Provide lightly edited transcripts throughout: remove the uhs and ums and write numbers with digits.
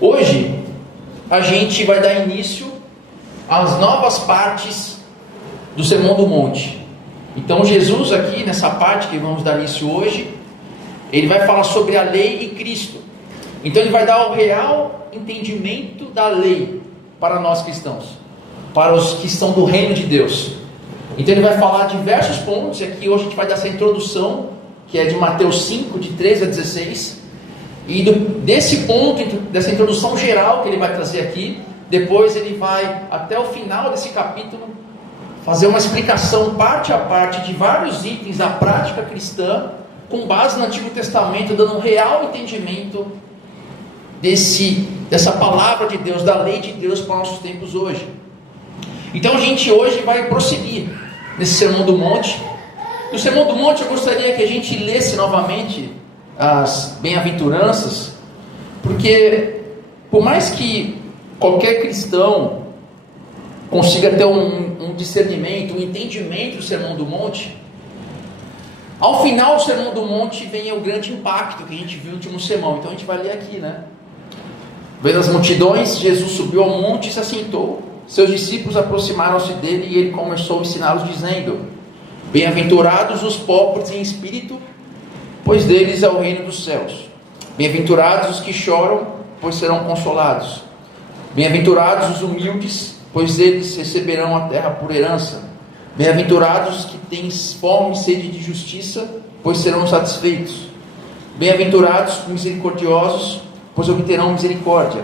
Hoje a gente vai dar início às novas partes do Sermão do Monte. Então Jesus aqui nessa parte que vamos dar início hoje, ele vai falar sobre a lei e Cristo. Então ele vai dar o real entendimento da lei para nós cristãos, para os que estão do reino de Deus. Então ele vai falar diversos pontos, e aqui hoje a gente vai dar essa introdução, que é de Mateus 5, de 13 a 16. E desse ponto, dessa introdução geral que ele vai trazer aqui, depois ele vai, até o final desse capítulo, fazer uma explicação parte a parte de vários itens da prática cristã, com base no Antigo Testamento, dando um real entendimento dessa palavra de Deus, da lei de Deus para os nossos tempos hoje. Então a gente hoje vai prosseguir nesse Sermão do Monte. No Sermão do Monte eu gostaria que a gente lesse novamente as bem-aventuranças, porque por mais que qualquer cristão consiga ter um discernimento, um entendimento do Sermão do Monte, ao final do Sermão do Monte vem o grande impacto que a gente viu no último sermão. Então a gente vai ler aqui, né? Vendo as multidões, Jesus subiu ao monte e se assentou. Seus discípulos aproximaram-se dele e ele começou a ensiná-los, dizendo: Bem-aventurados os pobres em espírito, pois deles é o reino dos céus. Bem-aventurados os que choram, pois serão consolados. Bem-aventurados os humildes, pois eles receberão a terra por herança. Bem-aventurados os que têm fome e sede de justiça, pois serão satisfeitos. Bem-aventurados os misericordiosos, pois obterão misericórdia.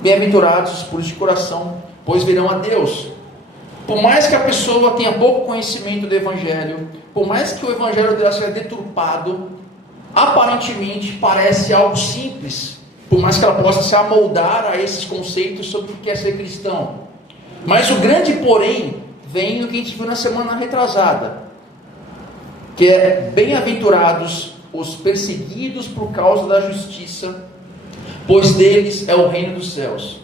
Bem-aventurados os puros de coração, pois verão a Deus. Por mais que a pessoa tenha pouco conhecimento do Evangelho, por mais que o Evangelho dela seja deturpado, aparentemente parece algo simples, por mais que ela possa se amoldar a esses conceitos sobre o que é ser cristão. Mas o grande porém vem no que a gente viu na semana retrasada, que é: bem-aventurados os perseguidos por causa da justiça, pois deles é o reino dos céus.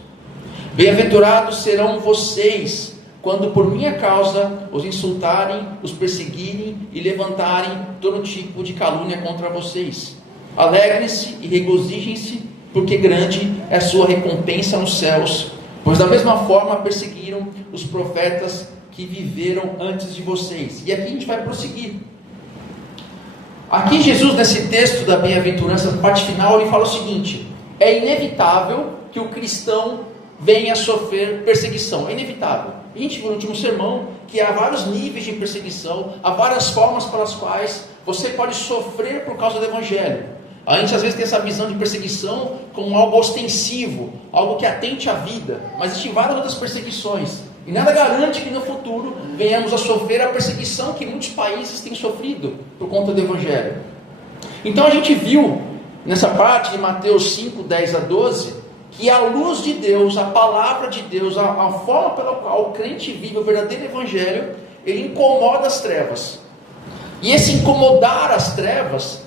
Bem-aventurados serão vocês quando por minha causa os insultarem, os perseguirem e levantarem todo tipo de calúnia contra vocês. Alegrem-se e regozijem-se, porque grande é a sua recompensa nos céus, pois da mesma forma perseguiram os profetas que viveram antes de vocês. E aqui a gente vai prosseguir. Aqui Jesus, nesse texto da bem-aventurança, na parte final, ele fala o seguinte: é inevitável que o cristão venha a sofrer perseguição. É inevitável. A gente viu no último sermão que há vários níveis de perseguição, há várias formas pelas quais você pode sofrer por causa do Evangelho. A gente às vezes tem essa visão de perseguição como algo ostensivo, algo que atente à vida, mas existem várias outras perseguições, e nada garante que no futuro venhamos a sofrer a perseguição que muitos países têm sofrido por conta do Evangelho. Então a gente viu nessa parte de Mateus 5, 10 a 12, que a luz de Deus, a palavra de Deus, a forma pela qual o crente vive o verdadeiro Evangelho, ele incomoda as trevas. E esse incomodar as trevas,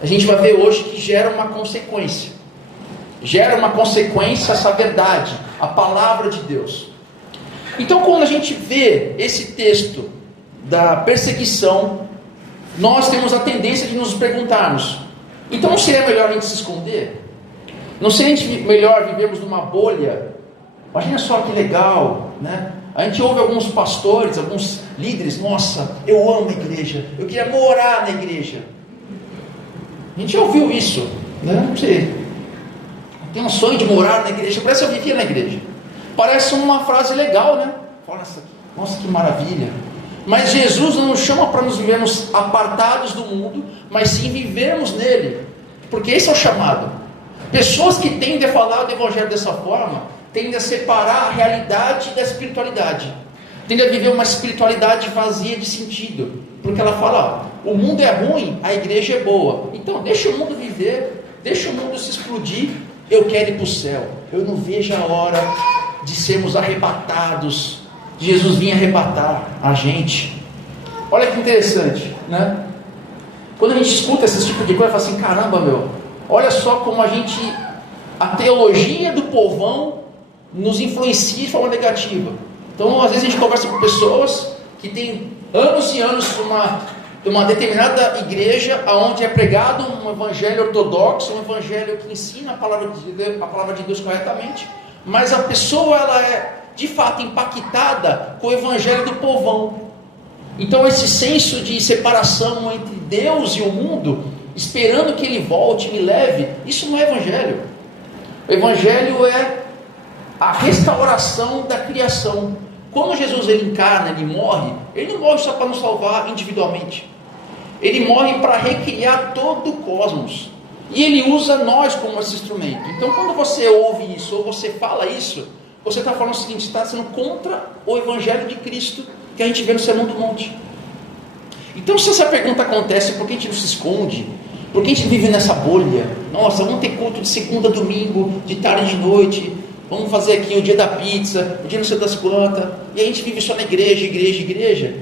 a gente vai ver hoje que gera uma consequência. Gera uma consequência essa verdade, a palavra de Deus. Então quando a gente vê esse texto da perseguição, nós temos a tendência de nos perguntarmos: então não seria melhor a gente se esconder? Não seria melhor vivermos numa bolha? Imagina só que legal, né? A gente ouve alguns pastores, alguns líderes: nossa, eu amo a igreja, eu queria morar na igreja. A gente já ouviu isso, né? Não sei, eu tenho um sonho de morar na igreja, parece que eu vivia na igreja. Parece uma frase legal, né? Nossa, que maravilha. Mas Jesus não nos chama para nos vivermos apartados do mundo, mas sim vivermos nele, porque esse é o chamado. Pessoas que tendem a falar do Evangelho dessa forma, tendem a separar a realidade da espiritualidade, tendem a viver uma espiritualidade vazia de sentido, porque ela fala: o mundo é ruim, a igreja é boa, então deixa o mundo viver, deixa o mundo se explodir, eu quero ir para o céu, eu não vejo a hora de sermos arrebatados, de Jesus vir arrebatar a gente. Olha que interessante, né? Quando a gente escuta esse tipo de coisa, fala assim: caramba, meu, olha só como a teologia do povão nos influencia de forma negativa. Então às vezes a gente conversa com pessoas que têm anos e anos de uma determinada igreja onde é pregado um evangelho ortodoxo, um evangelho que ensina a palavra de Deus corretamente, mas a pessoa ela é de fato impactada com o evangelho do povão. Então esse senso de separação entre Deus e o mundo, esperando que Ele volte e me leve, isso não é evangelho. O evangelho é a restauração da criação. Quando Jesus ele encarna, ele não morre só para nos salvar individualmente. Ele morre para recriar todo o cosmos. E ele usa nós como esse instrumento. Então quando você ouve isso, ou você fala isso, você está falando o seguinte, está sendo contra o evangelho de Cristo que a gente vê no Sermão do Monte. Então se essa pergunta acontece, por que a gente não se esconde? Por que a gente vive nessa bolha? Nossa, vamos ter culto de segunda a domingo, de tarde e de noite, vamos fazer aqui o dia da pizza, o dia não sei das quantas, e a gente vive só na igreja,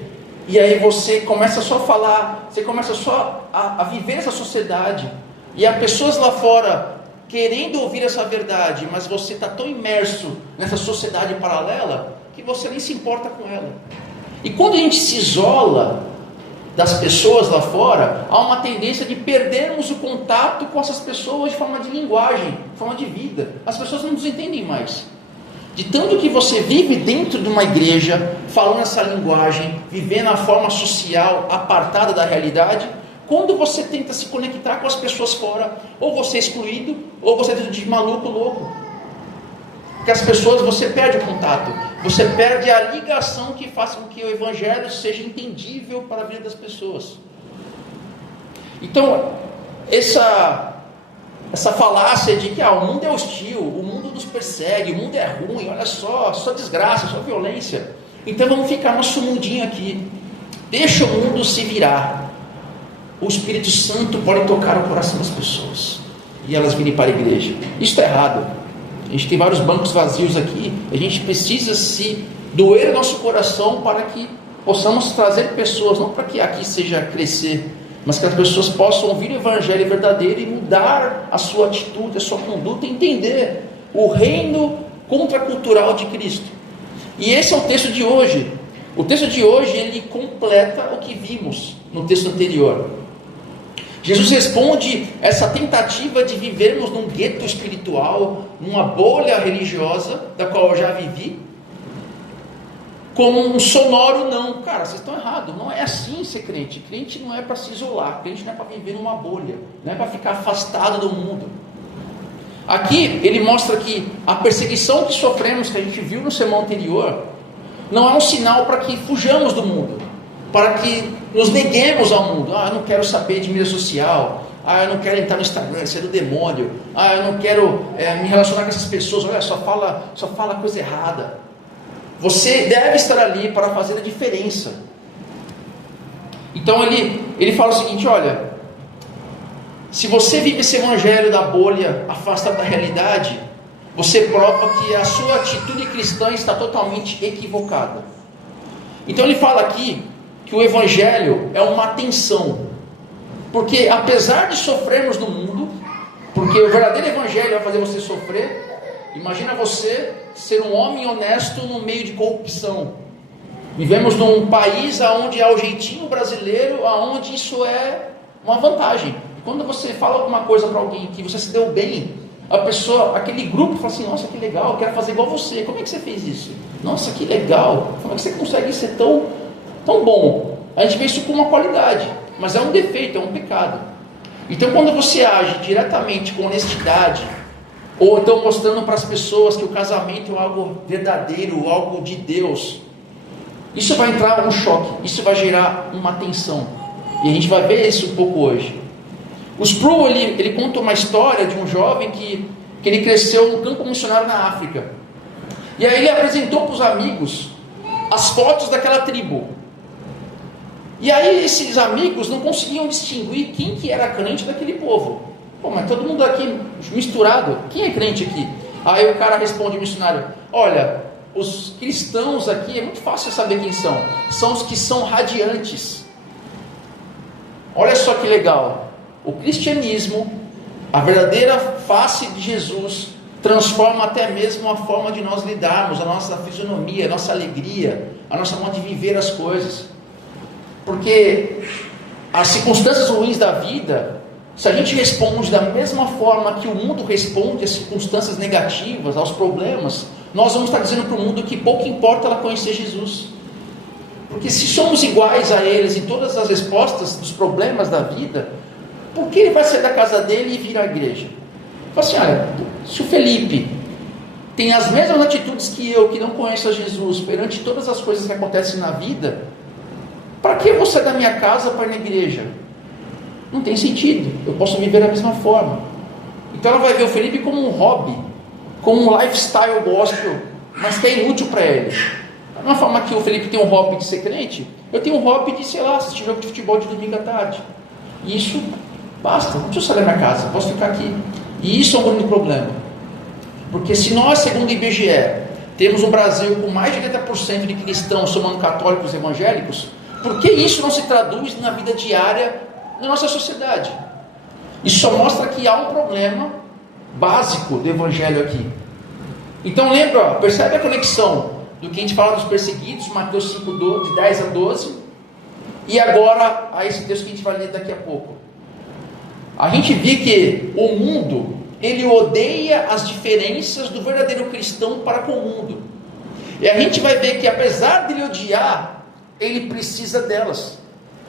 e aí você começa só a falar, você começa só a viver essa sociedade, e há pessoas lá fora querendo ouvir essa verdade, mas você está tão imerso nessa sociedade paralela, que você nem se importa com ela. E quando a gente se isola das pessoas lá fora, há uma tendência de perdermos o contato com essas pessoas de forma de linguagem, de forma de vida. As pessoas não nos entendem mais. De tanto que você vive dentro de uma igreja, falando essa linguagem, vivendo a forma social apartada da realidade, quando você tenta se conectar com as pessoas fora, ou você é excluído, ou você é de maluco louco. Porque as pessoas, você perde o contato, você perde a ligação que faça com que o evangelho seja entendível para a vida das pessoas. Então, essa falácia de que o mundo é hostil, o mundo nos persegue, o mundo é ruim, olha só desgraça, só violência. Então vamos ficar nosso mundinho aqui, deixa o mundo se virar. O Espírito Santo pode tocar o coração das pessoas e elas virem para a igreja. Isso é errado. A gente tem vários bancos vazios aqui. A gente precisa se doer o nosso coração para que possamos trazer pessoas, não para que aqui seja crescer, mas que as pessoas possam ouvir o evangelho verdadeiro e mudar a sua atitude, a sua conduta, entender o reino contracultural de Cristo. E esse é o texto de hoje. O texto de hoje ele completa o que vimos no texto anterior. Jesus responde essa tentativa de vivermos num gueto espiritual, numa bolha religiosa, da qual eu já vivi, como um sonoro não. Cara, vocês estão errados, não é assim ser crente. Crente não é para se isolar, crente não é para viver numa bolha, não é para ficar afastado do mundo. Aqui ele mostra que a perseguição que sofremos, que a gente viu no sermão anterior, não é um sinal para que fujamos do mundo, para que nos neguemos ao mundo. Eu não quero saber de mídia social, eu não quero entrar no Instagram, isso é do demônio, eu não quero me relacionar com essas pessoas, olha, só fala coisa errada. Você deve estar ali para fazer a diferença. Então ele fala o seguinte, olha, se você vive esse evangelho da bolha, afastado da realidade, você prova que a sua atitude cristã está totalmente equivocada. Então ele fala aqui que o evangelho é uma tensão, porque apesar de sofrermos no mundo, porque o verdadeiro evangelho vai fazer você sofrer. Imagina você ser um homem honesto no meio de corrupção. Vivemos num país onde há o jeitinho brasileiro, onde isso é uma vantagem. E quando você fala alguma coisa para alguém que você se deu bem, a pessoa, aquele grupo fala assim, nossa, que legal, eu quero fazer igual você. Como é que você fez isso? Nossa, que legal. Como é que você consegue ser tão bom? A gente vê isso como uma qualidade, mas é um defeito, é um pecado. Então quando você age diretamente com honestidade, ou então mostrando para as pessoas que o casamento é algo verdadeiro, algo de Deus, isso vai entrar um choque, isso vai gerar uma tensão. E a gente vai ver isso um pouco hoje. O Sproul, ele conta uma história de um jovem que ele cresceu no campo missionário na África. E aí ele apresentou para os amigos as fotos daquela tribo. E aí esses amigos não conseguiam distinguir quem que era crente daquele povo. Pô, mas todo mundo aqui misturado, quem é crente aqui? Aí o cara responde, o missionário, olha, os cristãos aqui, é muito fácil saber quem são. São os que são radiantes. Olha só que legal. O cristianismo, a verdadeira face de Jesus, transforma até mesmo a forma de nós lidarmos, a nossa fisionomia, a nossa alegria, a nossa forma de viver as coisas. Porque as circunstâncias ruins da vida, se a gente responde da mesma forma que o mundo responde às circunstâncias negativas, aos problemas, nós vamos estar dizendo para o mundo que pouco importa ela conhecer Jesus. Porque se somos iguais a eles em todas as respostas dos problemas da vida, por que ele vai sair da casa dele e vir à igreja? Fala assim, olha, se o Felipe tem as mesmas atitudes que eu, que não conheço a Jesus, perante todas as coisas que acontecem na vida, para que eu vou sair da minha casa para ir na igreja? Não tem sentido, eu posso viver da mesma forma. Então ela vai ver o Felipe como um hobby, como um lifestyle gospel, mas que é inútil para ele. Da mesma forma que o Felipe tem um hobby de ser crente, eu tenho um hobby de, sei lá, assistir jogo de futebol de domingo à tarde. E isso basta, não preciso sair da minha casa, posso ficar aqui. E isso é um grande problema. Porque se nós, segundo o IBGE, temos um Brasil com mais de 80% de cristãos somando católicos e evangélicos, por que isso não se traduz na vida diária da nossa sociedade? Isso só mostra que há um problema básico do evangelho aqui. Então lembra, percebe a conexão do que a gente fala dos perseguidos, Mateus 5, de 10 a 12, e agora a esse texto que a gente vai ler daqui a pouco. A gente vê que o mundo, ele odeia as diferenças do verdadeiro cristão para com o mundo. E a gente vai ver que apesar dele odiar, ele precisa delas.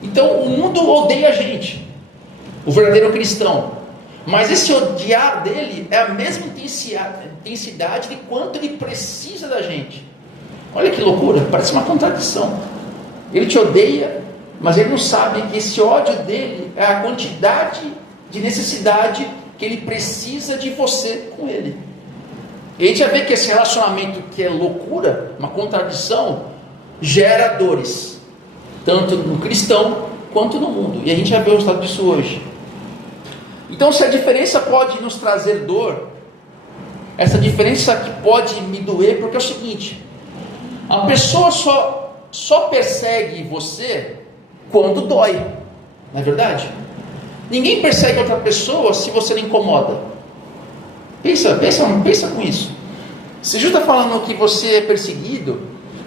Então o mundo odeia a gente, o verdadeiro cristão. Mas esse odiar dele é a mesma intensidade de quanto ele precisa da gente. Olha que loucura, parece uma contradição. Ele te odeia, mas ele não sabe que esse ódio dele é a quantidade de necessidade que ele precisa de você com ele. E a gente vai ver que esse relacionamento que é loucura, uma contradição, gera dores, tanto no cristão quanto no mundo. E a gente vai ver o resultado disso hoje. Então, se a diferença pode nos trazer dor, essa diferença que pode me doer, porque é o seguinte: a pessoa só persegue você quando dói, não é verdade? Ninguém persegue outra pessoa se você não incomoda. Pensa com isso. Se Jesus está falando que você é perseguido,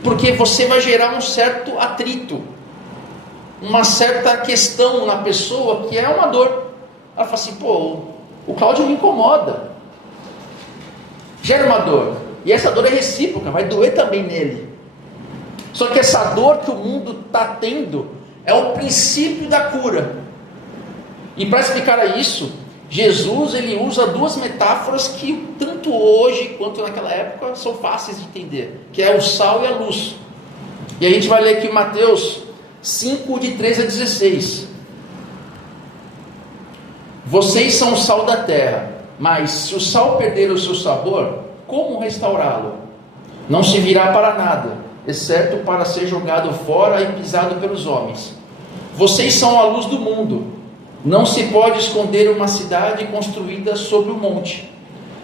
porque você vai gerar um certo atrito, uma certa questão na pessoa que é uma dor. Ela fala assim, pô, o Cláudio me incomoda. Gera uma dor. E essa dor é recíproca, vai doer também nele. Só que essa dor que o mundo está tendo é o princípio da cura. E para explicar isso, Jesus ele usa duas metáforas que tanto hoje quanto naquela época são fáceis de entender, que é o sal e a luz. E a gente vai ler aqui Mateus 5, de 13 a 16. Vocês são o sal da terra, mas se o sal perder o seu sabor, como restaurá-lo? Não se virá para nada, exceto para ser jogado fora e pisado pelos homens. Vocês são a luz do mundo. Não se pode esconder uma cidade construída sobre um monte.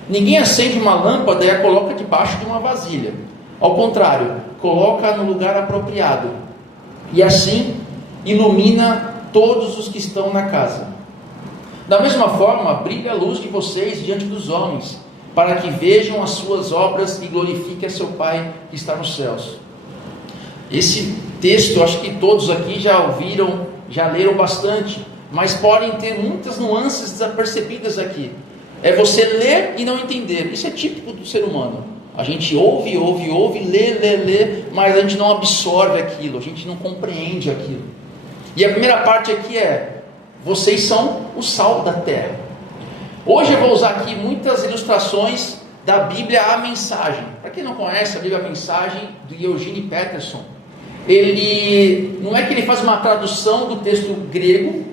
Ninguém acende uma lâmpada e a coloca debaixo de uma vasilha. Ao contrário, coloca no lugar apropriado. E assim ilumina todos os que estão na casa. Da mesma forma, brilha a luz de vocês diante dos homens, para que vejam as suas obras e glorifiquem a seu Pai que está nos céus. Esse texto, eu acho que todos aqui já ouviram, já leram bastante, mas podem ter muitas nuances desapercebidas aqui. É você ler e não entender. Isso é típico do ser humano. A gente ouve, lê, mas a gente não absorve aquilo, a gente não compreende aquilo. E a primeira parte aqui é: vocês são o sal da terra. Hoje eu vou usar aqui muitas ilustrações da Bíblia A Mensagem. Para quem não conhece a Bíblia A Mensagem, do Eugene Peterson, ele não é que ele faz uma tradução do texto grego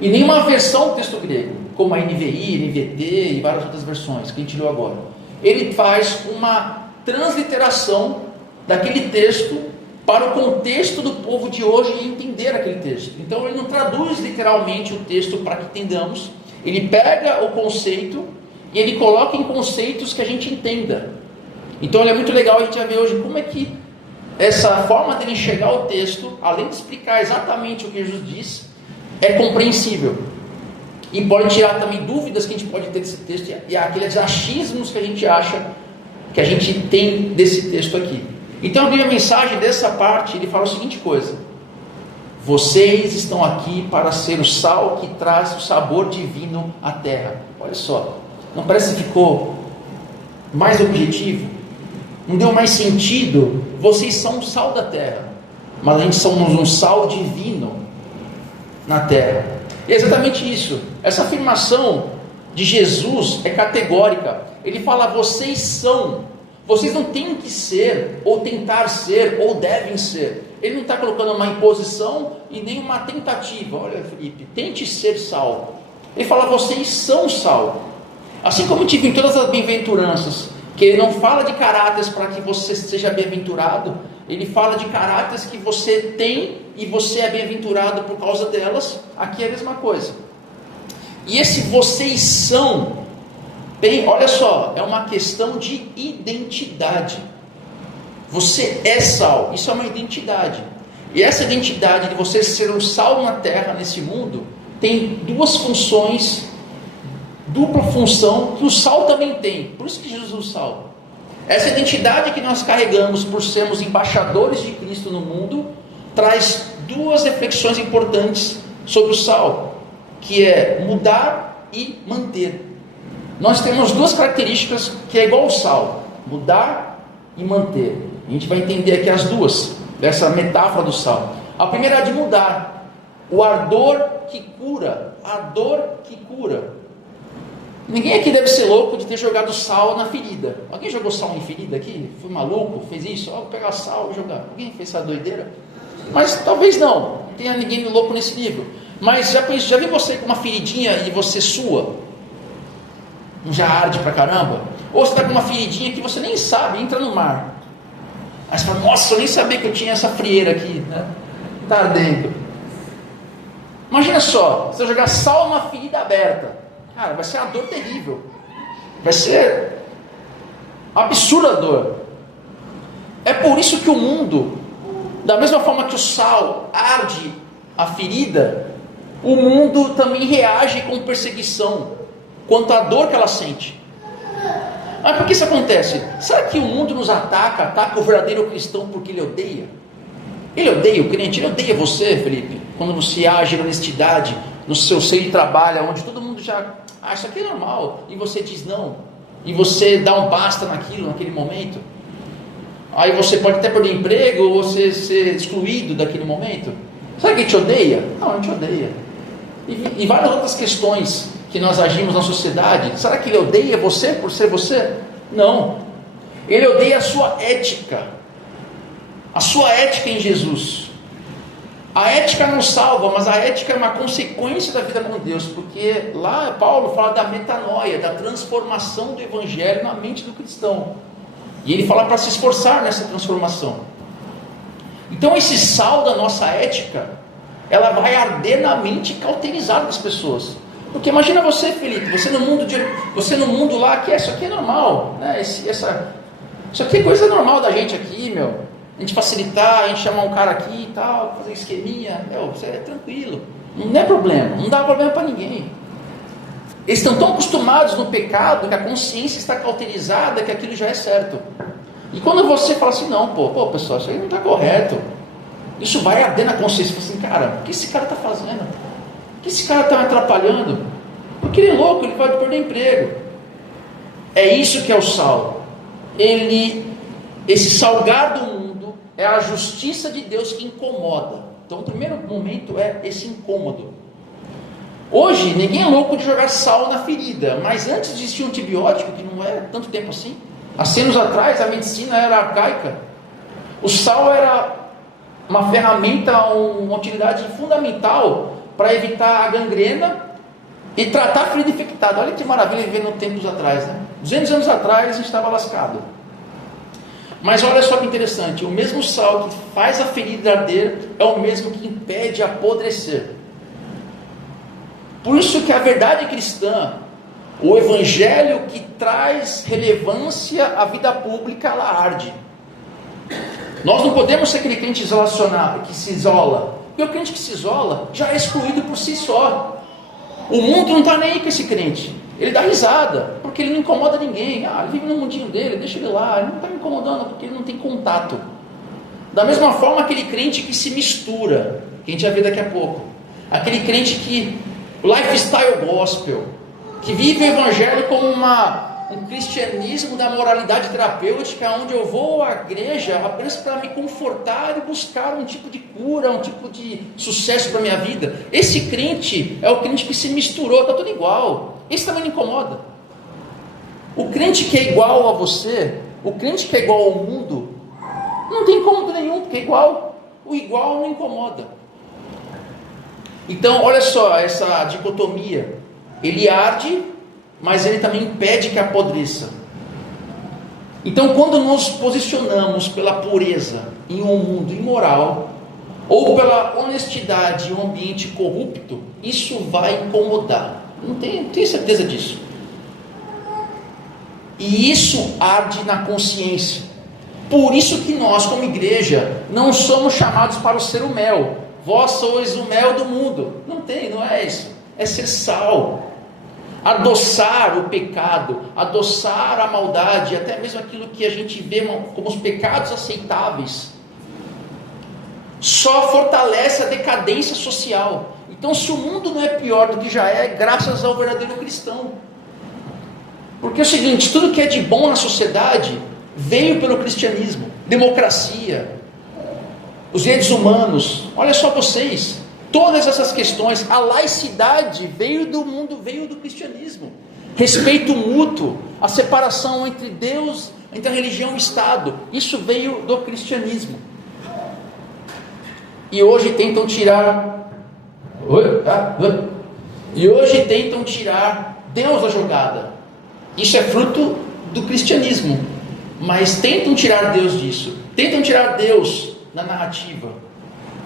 e nem uma versão do texto grego, como a NVI, NVT e várias outras versões que a gente leu agora. Ele faz uma transliteração daquele texto para o contexto do povo de hoje e entender aquele texto. Então ele não traduz literalmente o texto para que entendamos, ele pega o conceito e ele coloca em conceitos que a gente entenda. Então ele é muito legal, a gente vai ver hoje como é que essa forma dele enxergar o texto, além de explicar exatamente o que Jesus diz, é compreensível. E pode tirar também dúvidas que a gente pode ter desse texto e aqueles achismos que a gente acha que a gente tem desse texto aqui. Então a Bíblia Mensagem dessa parte, ele fala a seguinte coisa: Vocês estão aqui para ser o sal que traz o sabor divino à terra. Olha só, não parece que ficou mais objetivo? Não deu mais sentido? Vocês são o sal da terra, mas a gente somos um sal divino na terra. E é exatamente isso. Essa afirmação de Jesus é categórica. Ele fala: vocês são. Vocês não têm que ser, ou tentar ser, ou devem ser. Ele não está colocando uma imposição e nem uma tentativa. Olha, Felipe, tente ser sal. Ele fala: vocês são sal. Assim como tive em todas as bem-aventuranças, que ele não fala de caráteres para que você seja bem-aventurado, ele fala de caráteres que você tem e você é bem-aventurado por causa delas. Aqui é a mesma coisa. E esse vocês são, bem, olha só, é uma questão de identidade. Você é sal, isso é uma identidade. E essa identidade de você ser um sal na terra, nesse mundo, tem duas funções, dupla função, que o sal também tem. Por isso que Jesus é o sal. Essa identidade que nós carregamos por sermos embaixadores de Cristo no mundo, traz duas reflexões importantes sobre o sal, que é mudar e manter. Nós temos duas características que é igual ao sal: mudar e manter. A gente vai entender aqui as duas, dessa metáfora do sal. A primeira é a de mudar. O ardor que cura. A dor que cura. Ninguém aqui deve ser louco de ter jogado sal na ferida. Alguém jogou sal em ferida aqui? Foi maluco? Fez isso? Vou pegar sal e jogar. Alguém fez essa doideira? Mas talvez não tenha ninguém louco nesse nível. Mas já viu você com uma feridinha e você sua? Já arde pra caramba? Ou você está com uma feridinha que você nem sabe, entra no mar. Aí você fala: nossa, eu nem sabia que eu tinha essa frieira aqui, né? Está ardendo. Imagina só, se eu jogar sal numa ferida aberta, cara, vai ser uma dor terrível. Vai ser absurda a dor. É por isso que o mundo, da mesma forma que o sal arde a ferida, o mundo também reage com perseguição quanto à dor que ela sente. Mas por que isso acontece? Será que o mundo nos ataca o verdadeiro cristão porque ele odeia? Ele odeia o crente, ele odeia você, Felipe, quando você age na honestidade, no seu seio de trabalho, onde todo mundo já, isso aqui é normal, e você diz não, e você dá um basta naquele momento. Aí você pode até perder emprego, ou você ser excluído daquele momento. Será que ele te odeia? Não, ele te odeia. E várias outras questões que nós agimos na sociedade. Será que ele odeia você por ser você? Não. Ele odeia a sua ética. A sua ética em Jesus. A ética não salva, mas a ética é uma consequência da vida com Deus, porque lá Paulo fala da metanoia, da transformação do evangelho na mente do cristão. E ele fala para se esforçar nessa transformação. Então esse sal da nossa ética, ela vai arder na mente cauterizada das pessoas. Porque imagina você, Felipe, você no mundo lá, que isso aqui é normal, né? Isso aqui é coisa normal da gente aqui, meu. A gente facilitar, a gente chamar um cara aqui e tal, fazer esqueminha, você é tranquilo, não é problema, não dá problema para ninguém. Eles estão tão acostumados no pecado que a consciência está cauterizada que aquilo já é certo. E quando você fala assim: não, pô pessoal, isso aí não está correto, isso vai arder na consciência. Você fala assim: cara, o que esse cara está fazendo? O que esse cara está me atrapalhando? Porque ele é louco, ele vai perder emprego. É isso que é o sal. Esse salgar do mundo é a justiça de Deus que incomoda. Então o primeiro momento é esse incômodo. Hoje ninguém é louco de jogar sal na ferida, mas antes existia um antibiótico, que não é tanto tempo assim. Há 100 anos atrás a medicina era arcaica. O sal era uma ferramenta, uma utilidade fundamental para evitar a gangrena e tratar a ferida infectada. Olha que maravilha viver no tempos atrás, né? 200 anos atrás a gente estava lascado. Mas olha só que interessante, o mesmo sal que faz a ferida arder é o mesmo que impede apodrecer. Por isso que a verdade cristã, o evangelho que traz relevância à vida pública, ela arde. Nós não podemos ser aquele crente que se isola. Porque o crente que se isola já é excluído por si só. O mundo não está nem aí com esse crente. Ele dá risada, porque ele não incomoda ninguém. Ele vive no mundinho dele, deixa ele lá. Ele não está me incomodando, porque ele não tem contato. Da mesma forma, aquele crente que se mistura, que a gente vai ver daqui a pouco. Aquele crente que, lifestyle gospel, que vive o evangelho como um cristianismo da moralidade terapêutica, onde eu vou à igreja apenas para me confortar e buscar um tipo de cura, um tipo de sucesso para a minha vida. Esse crente é o crente que se misturou, está tudo igual. Esse também não incomoda. O crente que é igual a você, o crente que é igual ao mundo, não tem incômodo nenhum, porque é igual. O igual não incomoda. Então, olha só essa dicotomia. Ele arde, mas ele também impede que apodreça. Então, quando nos posicionamos pela pureza em um mundo imoral, ou pela honestidade em um ambiente corrupto, isso vai incomodar. Não tenho certeza disso. E isso arde na consciência. Por isso que nós, como igreja, não somos chamados para ser o mel. Vós sois o mel do mundo. Não é isso. É ser sal. Adoçar o pecado, adoçar a maldade, até mesmo aquilo que a gente vê como os pecados aceitáveis, só fortalece a decadência social. Então, se o mundo não é pior do que já é, graças ao verdadeiro cristão. Porque é o seguinte, tudo que é de bom na sociedade veio pelo cristianismo. Democracia, os direitos humanos, olha só vocês, todas essas questões, a laicidade veio do mundo, veio do cristianismo. Respeito mútuo, a separação entre Deus, entre a religião e o Estado, isso veio do cristianismo. E hoje tentam tirar Deus da jogada. Isso é fruto do cristianismo, mas tentam tirar Deus disso, tentam tirar Deus da narrativa.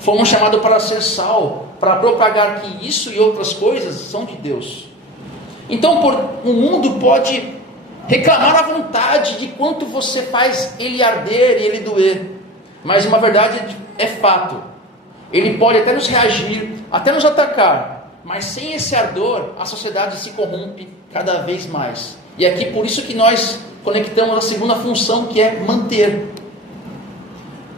Fomos chamados para ser sal, para propagar que isso e outras coisas são de Deus. Então o mundo pode reclamar à vontade de quanto você faz ele arder e ele doer, mas uma verdade é fato. Ele pode até nos reagir, até nos atacar, mas sem esse ardor a sociedade se corrompe cada vez mais. E é aqui por isso que nós conectamos a segunda função, que é manter.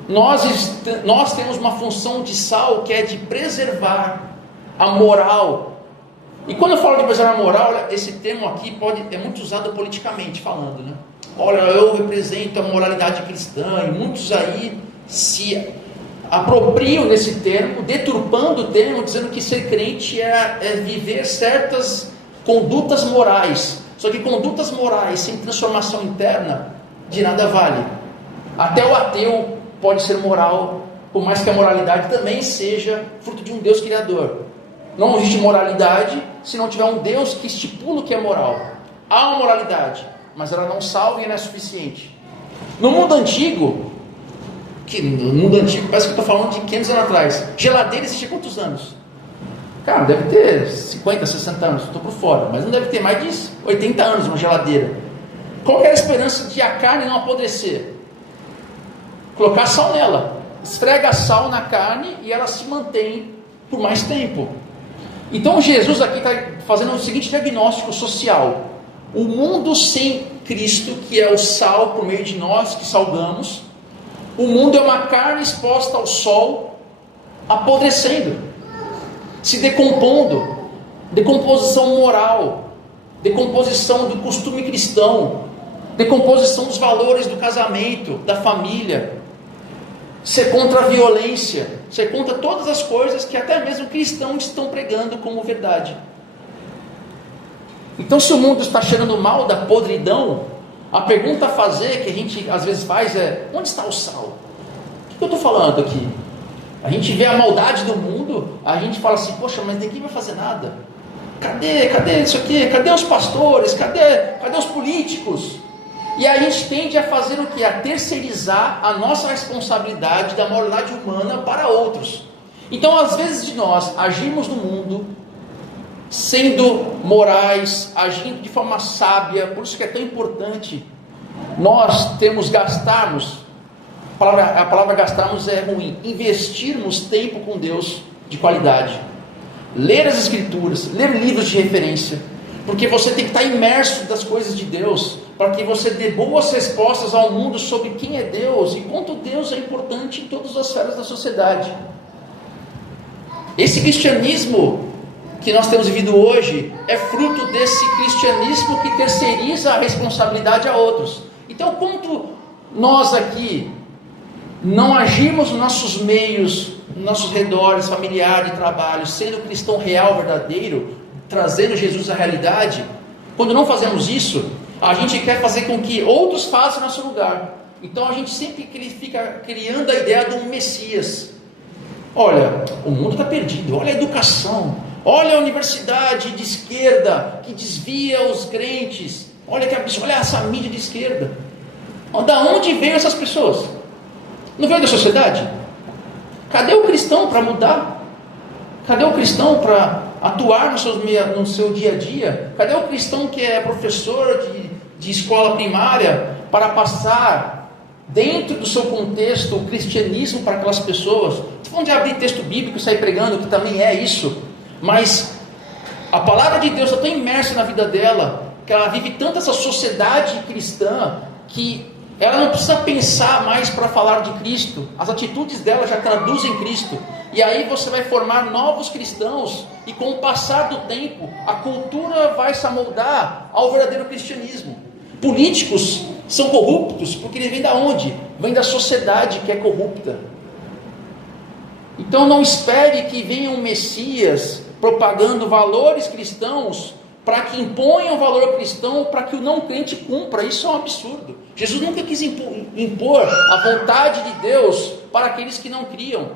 Nós temos uma função de sal, que é de preservar a moral. E quando eu falo de preservar a moral, esse termo aqui é muito usado politicamente falando, né? Olha, eu represento a moralidade cristã, e muitos aí se apropriam desse termo, deturpando o termo, dizendo que ser crente é viver certas condutas morais. Só que condutas morais sem transformação interna, de nada vale. Até o ateu pode ser moral, por mais que a moralidade também seja fruto de um Deus criador. Não existe moralidade se não tiver um Deus que estipula o que é moral. Há uma moralidade, mas ela não salva e não é suficiente. No mundo antigo, parece que eu estou falando de 500 anos atrás, geladeira existia há quantos anos? Cara, deve ter 50, 60 anos, estou por fora, mas não deve ter mais de 80 anos uma geladeira. Qual que é a esperança de a carne não apodrecer? Colocar sal nela, esfrega sal na carne e ela se mantém por mais tempo. Então Jesus aqui está fazendo o seguinte diagnóstico social: o mundo sem Cristo, que é o sal por meio de nós que salgamos, o mundo é uma carne exposta ao sol, apodrecendo, se decompondo, decomposição moral, decomposição do costume cristão, decomposição dos valores do casamento, da família, ser contra a violência, ser contra todas as coisas que até mesmo cristãos estão pregando como verdade. Então, se o mundo está cheirando mal da podridão, a pergunta a fazer, que a gente às vezes faz é: onde está o sal? O que eu estou falando aqui? A gente vê a maldade do mundo, a gente fala assim: poxa, mas ninguém vai fazer nada. Cadê isso aqui? Cadê os pastores? Cadê os políticos? E a gente tende a fazer o quê? A terceirizar a nossa responsabilidade da moralidade humana para outros. Então, às vezes de nós agimos no mundo sendo morais, agindo de forma sábia, por isso que é tão importante nós gastarmos, a palavra gastarmos é ruim, investirmos tempo com Deus de qualidade, ler as Escrituras, ler livros de referência, porque você tem que estar imerso das coisas de Deus, para que você dê boas respostas ao mundo sobre quem é Deus e quanto Deus é importante em todas as esferas da sociedade. Esse cristianismo que nós temos vivido hoje é fruto desse cristianismo que terceiriza a responsabilidade a outros. Então, quanto nós aqui não agimos nos nossos meios, nos nossos redores, familiar e trabalho, sendo cristão real, verdadeiro, trazendo Jesus à realidade, quando não fazemos isso, a gente quer fazer com que outros façam no nosso lugar. Então a gente sempre fica criando a ideia de um Messias. Olha, o mundo está perdido, olha a educação, olha a universidade de esquerda que desvia os crentes, olha essa mídia de esquerda. Da onde veio essas pessoas? Não veio da sociedade? Cadê o cristão para mudar? Cadê o cristão para atuar no seu dia a dia? Cadê o cristão que é professor de escola primária para passar dentro do seu contexto o cristianismo para aquelas pessoas? Estou falando de abrir texto bíblico e sair pregando, que também é isso, mas a palavra de Deus está tão imersa na vida dela, que ela vive tanto essa sociedade cristã, que ela não precisa pensar mais para falar de Cristo, as atitudes dela já traduzem Cristo, e aí você vai formar novos cristãos, e com o passar do tempo, a cultura vai se amoldar ao verdadeiro cristianismo. Políticos são corruptos, porque eles vêm da onde? Vêm da sociedade que é corrupta. Então não espere que venha um Messias propagando valores cristãos, para que imponham o valor cristão, para que o não crente cumpra. Isso é um absurdo. Jesus nunca quis impor a vontade de Deus para aqueles que não criam.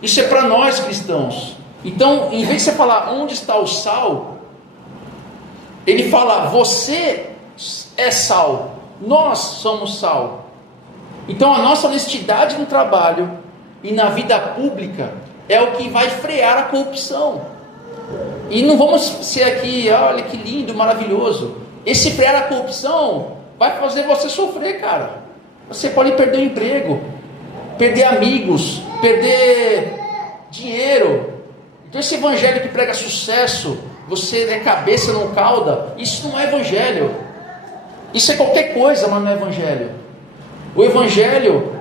Isso é para nós cristãos. Então, em vez de você falar onde está o sal, ele fala, você é sal, nós somos sal. Então a nossa honestidade no trabalho e na vida pública é o que vai frear a corrupção. E não vamos ser aqui, olha que lindo, maravilhoso. Esse frear a corrupção vai fazer você sofrer, cara. Você pode perder o emprego, perder amigos, perder dinheiro. Então esse evangelho que prega sucesso, você é cabeça, não cauda, isso não é evangelho. Isso é qualquer coisa, mas não é evangelho. O evangelho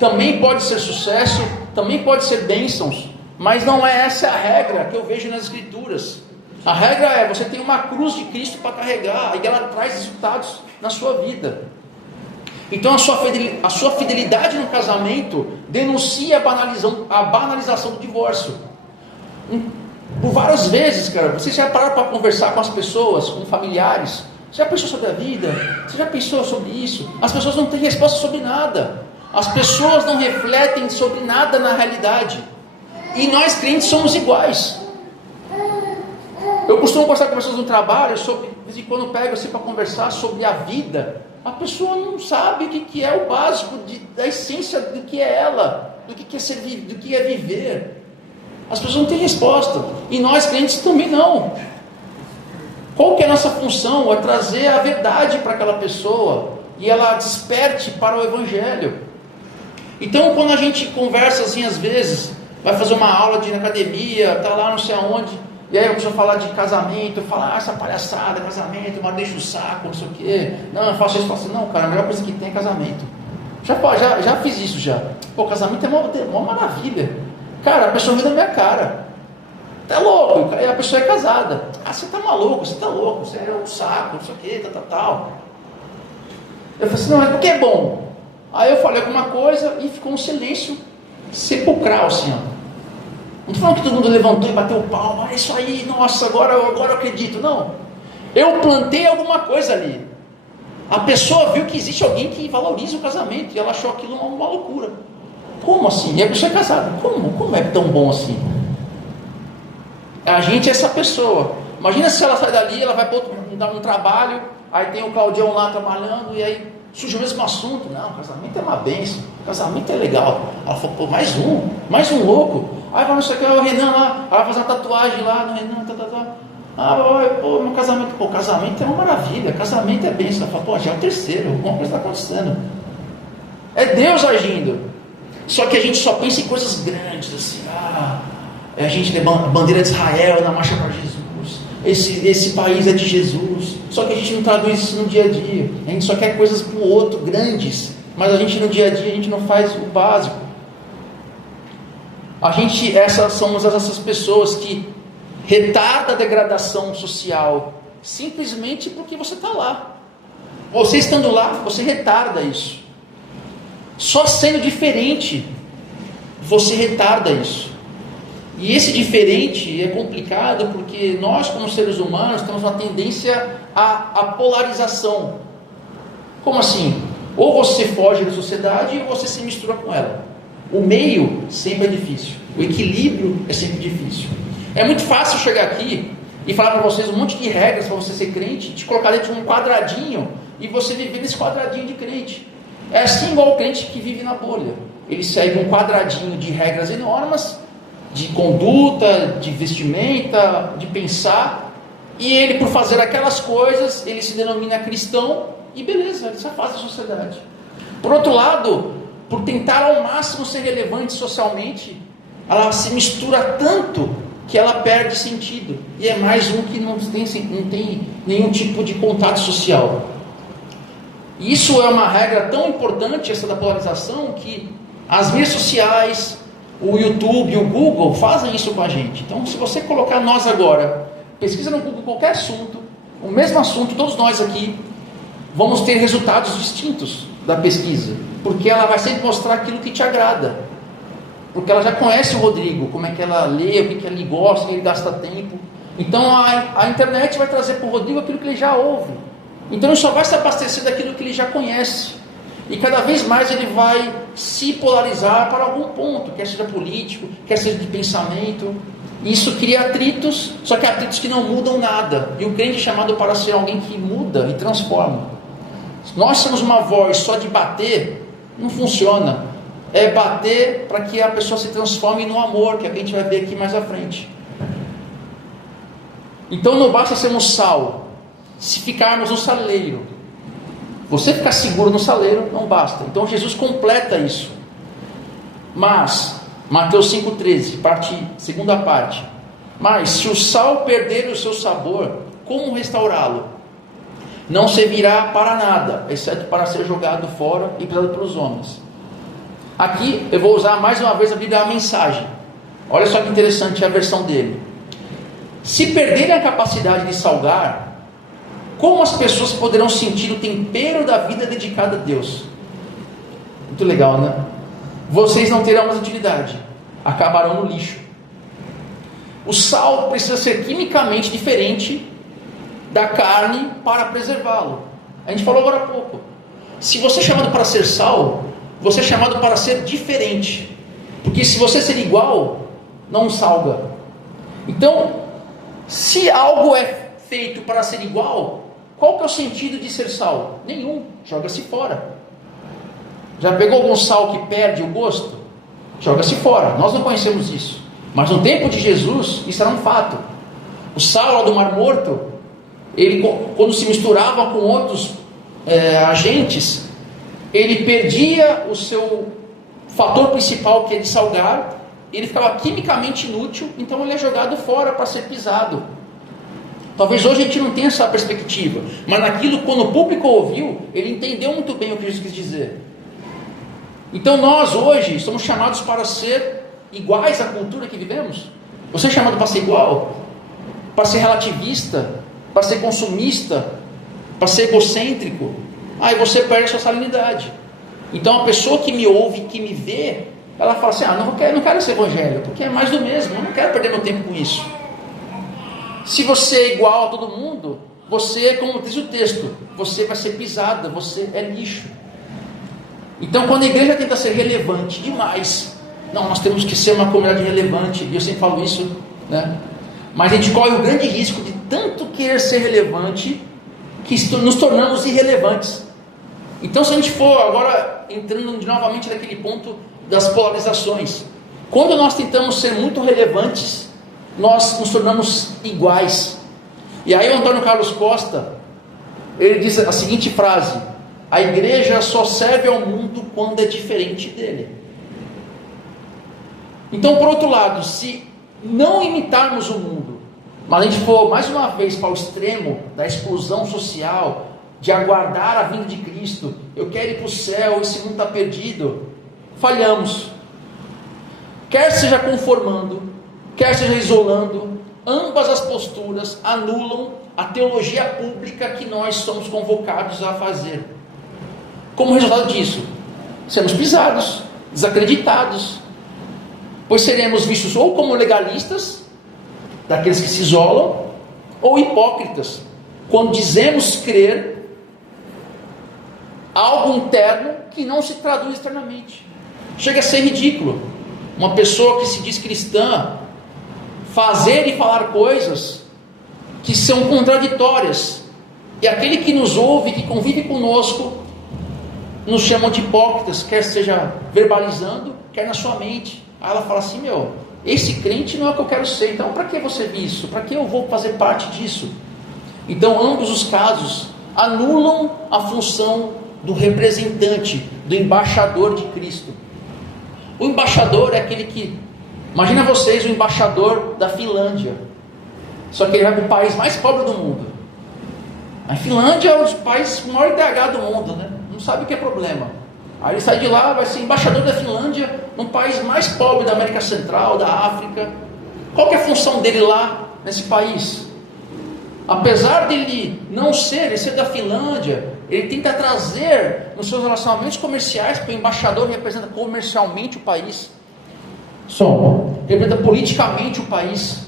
também pode ser sucesso, também pode ser bênçãos, mas não é essa a regra que eu vejo nas escrituras. A regra é, você tem uma cruz de Cristo para carregar, e ela traz resultados na sua vida. Então a sua fidelidade no casamento denuncia a banalização do divórcio. Por várias vezes, cara, você já parou para conversar com as pessoas, com familiares? Você já pensou sobre a vida? Você já pensou sobre isso? As pessoas não têm resposta sobre nada. As pessoas não refletem sobre nada na realidade. E nós crentes somos iguais. Eu costumo conversar com pessoas no trabalho, de vez em quando eu pego assim para conversar sobre a vida. A pessoa não sabe o que é o básico da essência do que é ela, do que é viver. As pessoas não têm resposta. E nós crentes também não. Qual que é a nossa função? É trazer a verdade para aquela pessoa e ela desperte para o evangelho. Então quando a gente conversa assim, às vezes vai fazer uma aula na academia, tá lá não sei aonde, e aí a pessoa fala de casamento, fala, essa palhaçada, casamento, mas deixa o saco, não sei o quê, não, eu faço isso, eu faço assim, não, cara, a melhor coisa que tem é casamento. Já fiz isso já. Pô, casamento é uma maravilha. Cara, a pessoa ri na minha cara. Tá louco, e a pessoa é casada. Ah, você tá maluco, você tá louco, você é um saco, não sei o quê, tal. Eu falei assim, não, é porque é bom. Aí eu falei alguma coisa e ficou um silêncio sepulcral assim, ó. Não estou falando que todo mundo levantou e bateu palma, é isso aí, nossa, agora eu acredito. Não, eu plantei alguma coisa ali. A pessoa viu que existe alguém que valoriza o casamento e ela achou aquilo uma loucura. Como assim? E a pessoa é casada. Como é tão bom assim? A gente é essa pessoa. Imagina se ela sai dali, ela vai para um trabalho, aí tem o Claudião lá trabalhando e aí surge o mesmo assunto. Não, casamento é uma bênção, casamento é legal. Ela falou, pô, mais um louco. Aí vai, não sei o que, o Renan lá, ela vai fazer uma tatuagem lá no Renan, pô, meu casamento, pô, casamento é uma maravilha, casamento é bênção. Ela fala, pô, já é o terceiro, alguma coisa está acontecendo. É Deus agindo. Só que a gente só pensa em coisas grandes, assim, a gente tem a bandeira de Israel na marcha para Jesus, esse país é de Jesus, Só que a gente não traduz isso no dia a dia. A gente só quer coisas para o outro, grandes. Mas a gente no dia a dia, a gente não faz o básico. Somos essas pessoas que retardam a degradação social, simplesmente porque você está lá. Você estando lá, você retarda isso. Só sendo diferente, você retarda isso. E esse diferente é complicado porque nós, como seres humanos, temos uma tendência à polarização. Como assim? Ou você foge da sociedade ou você se mistura com ela. O meio sempre é difícil. O equilíbrio é sempre difícil. É muito fácil chegar aqui e falar para vocês um monte de regras para você ser crente, te colocar dentro de um quadradinho e você viver nesse quadradinho de crente. É assim igual o crente que vive na bolha. Ele segue um quadradinho de regras e normas, de conduta, de vestimenta, de pensar, e ele, por fazer aquelas coisas, ele se denomina cristão e beleza, ele se afasta da sociedade. Por outro lado, por tentar ao máximo ser relevante socialmente, ela se mistura tanto que ela perde sentido, e é mais um que não tem nenhum tipo de contato social. E isso é uma regra tão importante, essa da polarização, que as mídias sociais, o YouTube, o Google fazem isso com a gente. Então, se você colocar nós agora, pesquisa no Google qualquer assunto, o mesmo assunto, todos nós aqui vamos ter resultados distintos da pesquisa, porque ela vai sempre mostrar aquilo que te agrada, porque ela já conhece o Rodrigo, como é que ela lê, o que ele gosta, o que ele gasta tempo. Então a internet vai trazer para o Rodrigo aquilo que ele já ouve. Então ele só vai se abastecer daquilo que ele já conhece. E cada vez mais ele vai se polarizar para algum ponto, quer seja político, quer seja de pensamento. Isso cria atritos, só que atritos que não mudam nada. E o crente é chamado para ser alguém que muda e transforma. Se nós somos uma voz só de bater, não funciona. É bater para que a pessoa se transforme no amor, que é o que a gente vai ver aqui mais à frente. Então não basta sermos sal, se ficarmos no saleiro. Você ficar seguro no saleiro não basta. Então Jesus completa isso. Mas, Mateus 5,13, segunda parte. Mas se o sal perder o seu sabor, como restaurá-lo? Não servirá para nada, exceto para ser jogado fora e pisado pelos homens. Aqui eu vou usar mais uma vez a Bíblia, a mensagem. Olha só que interessante a versão dele. Se perderem a capacidade de salgar, como as pessoas poderão sentir o tempero da vida dedicada a Deus? Muito legal, né? Vocês não terão mais utilidade, acabarão no lixo. O sal precisa ser quimicamente diferente da carne para preservá-lo. A gente falou agora há pouco. Se você é chamado para ser sal, você é chamado para ser diferente. Porque se você ser igual, não salga. Então, se algo é feito para ser igual, qual que é o sentido de ser sal? Nenhum, joga-se fora. Já pegou algum sal que perde o gosto? Joga-se fora. Nós não conhecemos isso. Mas no tempo de Jesus, isso era um fato. O sal lá do Mar Morto, ele, quando se misturava com outros agentes, ele perdia o seu fator principal, que é de salgar, ele ficava quimicamente inútil, então ele é jogado fora para ser pisado. Talvez hoje a gente não tenha essa perspectiva, mas naquilo, quando o público ouviu, ele entendeu muito bem o que Jesus quis dizer. Então nós hoje somos chamados para ser iguais à cultura que vivemos. Você é chamado para ser igual, para ser relativista, para ser consumista, para ser egocêntrico. Aí você perde a sua salinidade. Então a pessoa que me ouve, que me vê, ela fala assim, não quero esse evangelho, porque é mais do mesmo, eu não quero perder meu tempo com isso. Se você é igual a todo mundo, você é como diz o texto, você vai ser pisada, você é lixo. Então quando a igreja tenta ser relevante demais, não, nós temos que ser uma comunidade relevante, e eu sempre falo isso, né? Mas a gente corre o grande risco de tanto querer ser relevante, que nos tornamos irrelevantes. Então se a gente for agora entrando novamente naquele ponto das polarizações, quando nós tentamos ser muito relevantes, nós nos tornamos iguais. E aí o Antônio Carlos Costa, ele diz a seguinte frase: a igreja só serve ao mundo quando é diferente dele. Então, por outro lado, se não imitarmos o mundo, Mas a gente for mais uma vez para o extremo da exclusão social, de aguardar a vinda de Cristo, eu quero ir para o céu, esse mundo está perdido, falhamos. Quer seja conformando, quer seja isolando, ambas as posturas anulam a teologia pública que nós somos convocados a fazer. Como resultado disso, seremos pisados, desacreditados, pois seremos vistos ou como legalistas, daqueles que se isolam, ou hipócritas, quando dizemos crer algo interno que não se traduz externamente. Chega a ser ridículo uma pessoa que se diz cristã fazer e falar coisas que são contraditórias, e aquele que nos ouve, que convive conosco, nos chamam de hipócritas, quer seja verbalizando, quer na sua mente. Aí ela fala assim: esse crente não é o que eu quero ser, então para que você viu isso? Para que eu vou fazer parte disso? Então ambos os casos anulam a função do representante, do embaixador de Cristo. O embaixador é aquele que, imagina vocês o embaixador da Finlândia, só que ele vai para o país mais pobre do mundo. A Finlândia é o país com o maior IDH do mundo, né? Não sabe o que é problema. Aí ele sai de lá, vai ser embaixador da Finlândia, num país mais pobre da América Central, da África. Qual que é a função dele lá, nesse país? Apesar dele não ser, ele ser da Finlândia, ele tenta trazer nos seus relacionamentos comerciais, porque o embaixador representa comercialmente o país, representa politicamente o país.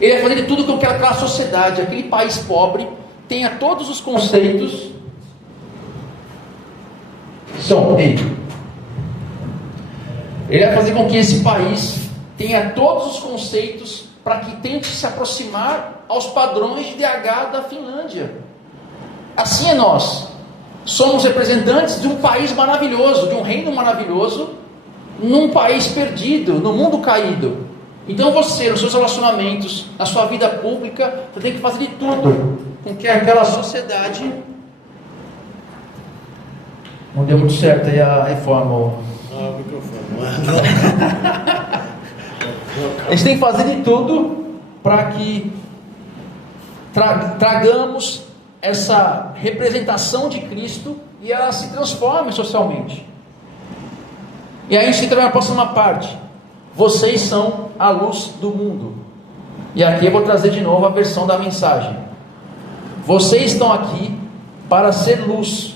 Ele vai fazer de tudo que eu quero que aquela sociedade, aquele país pobre, tenha todos os conceitos. Ele vai fazer com que esse país tenha todos os conceitos para que tente se aproximar aos padrões de DH da Finlândia. Assim é nós. Somos representantes de um país maravilhoso, de um reino maravilhoso, num país perdido, no mundo caído. Então você, nos seus relacionamentos, na sua vida pública, você tem que fazer de tudo com que aquela sociedade... Não deu muito certo aí a reforma. O microfone. A gente tem que fazer de tudo para que tragamos essa representação de Cristo e ela se transforme socialmente. E aí a gente entra na próxima parte. Vocês são a luz do mundo. E aqui eu vou trazer de novo a versão da mensagem. Vocês estão aqui para ser luz,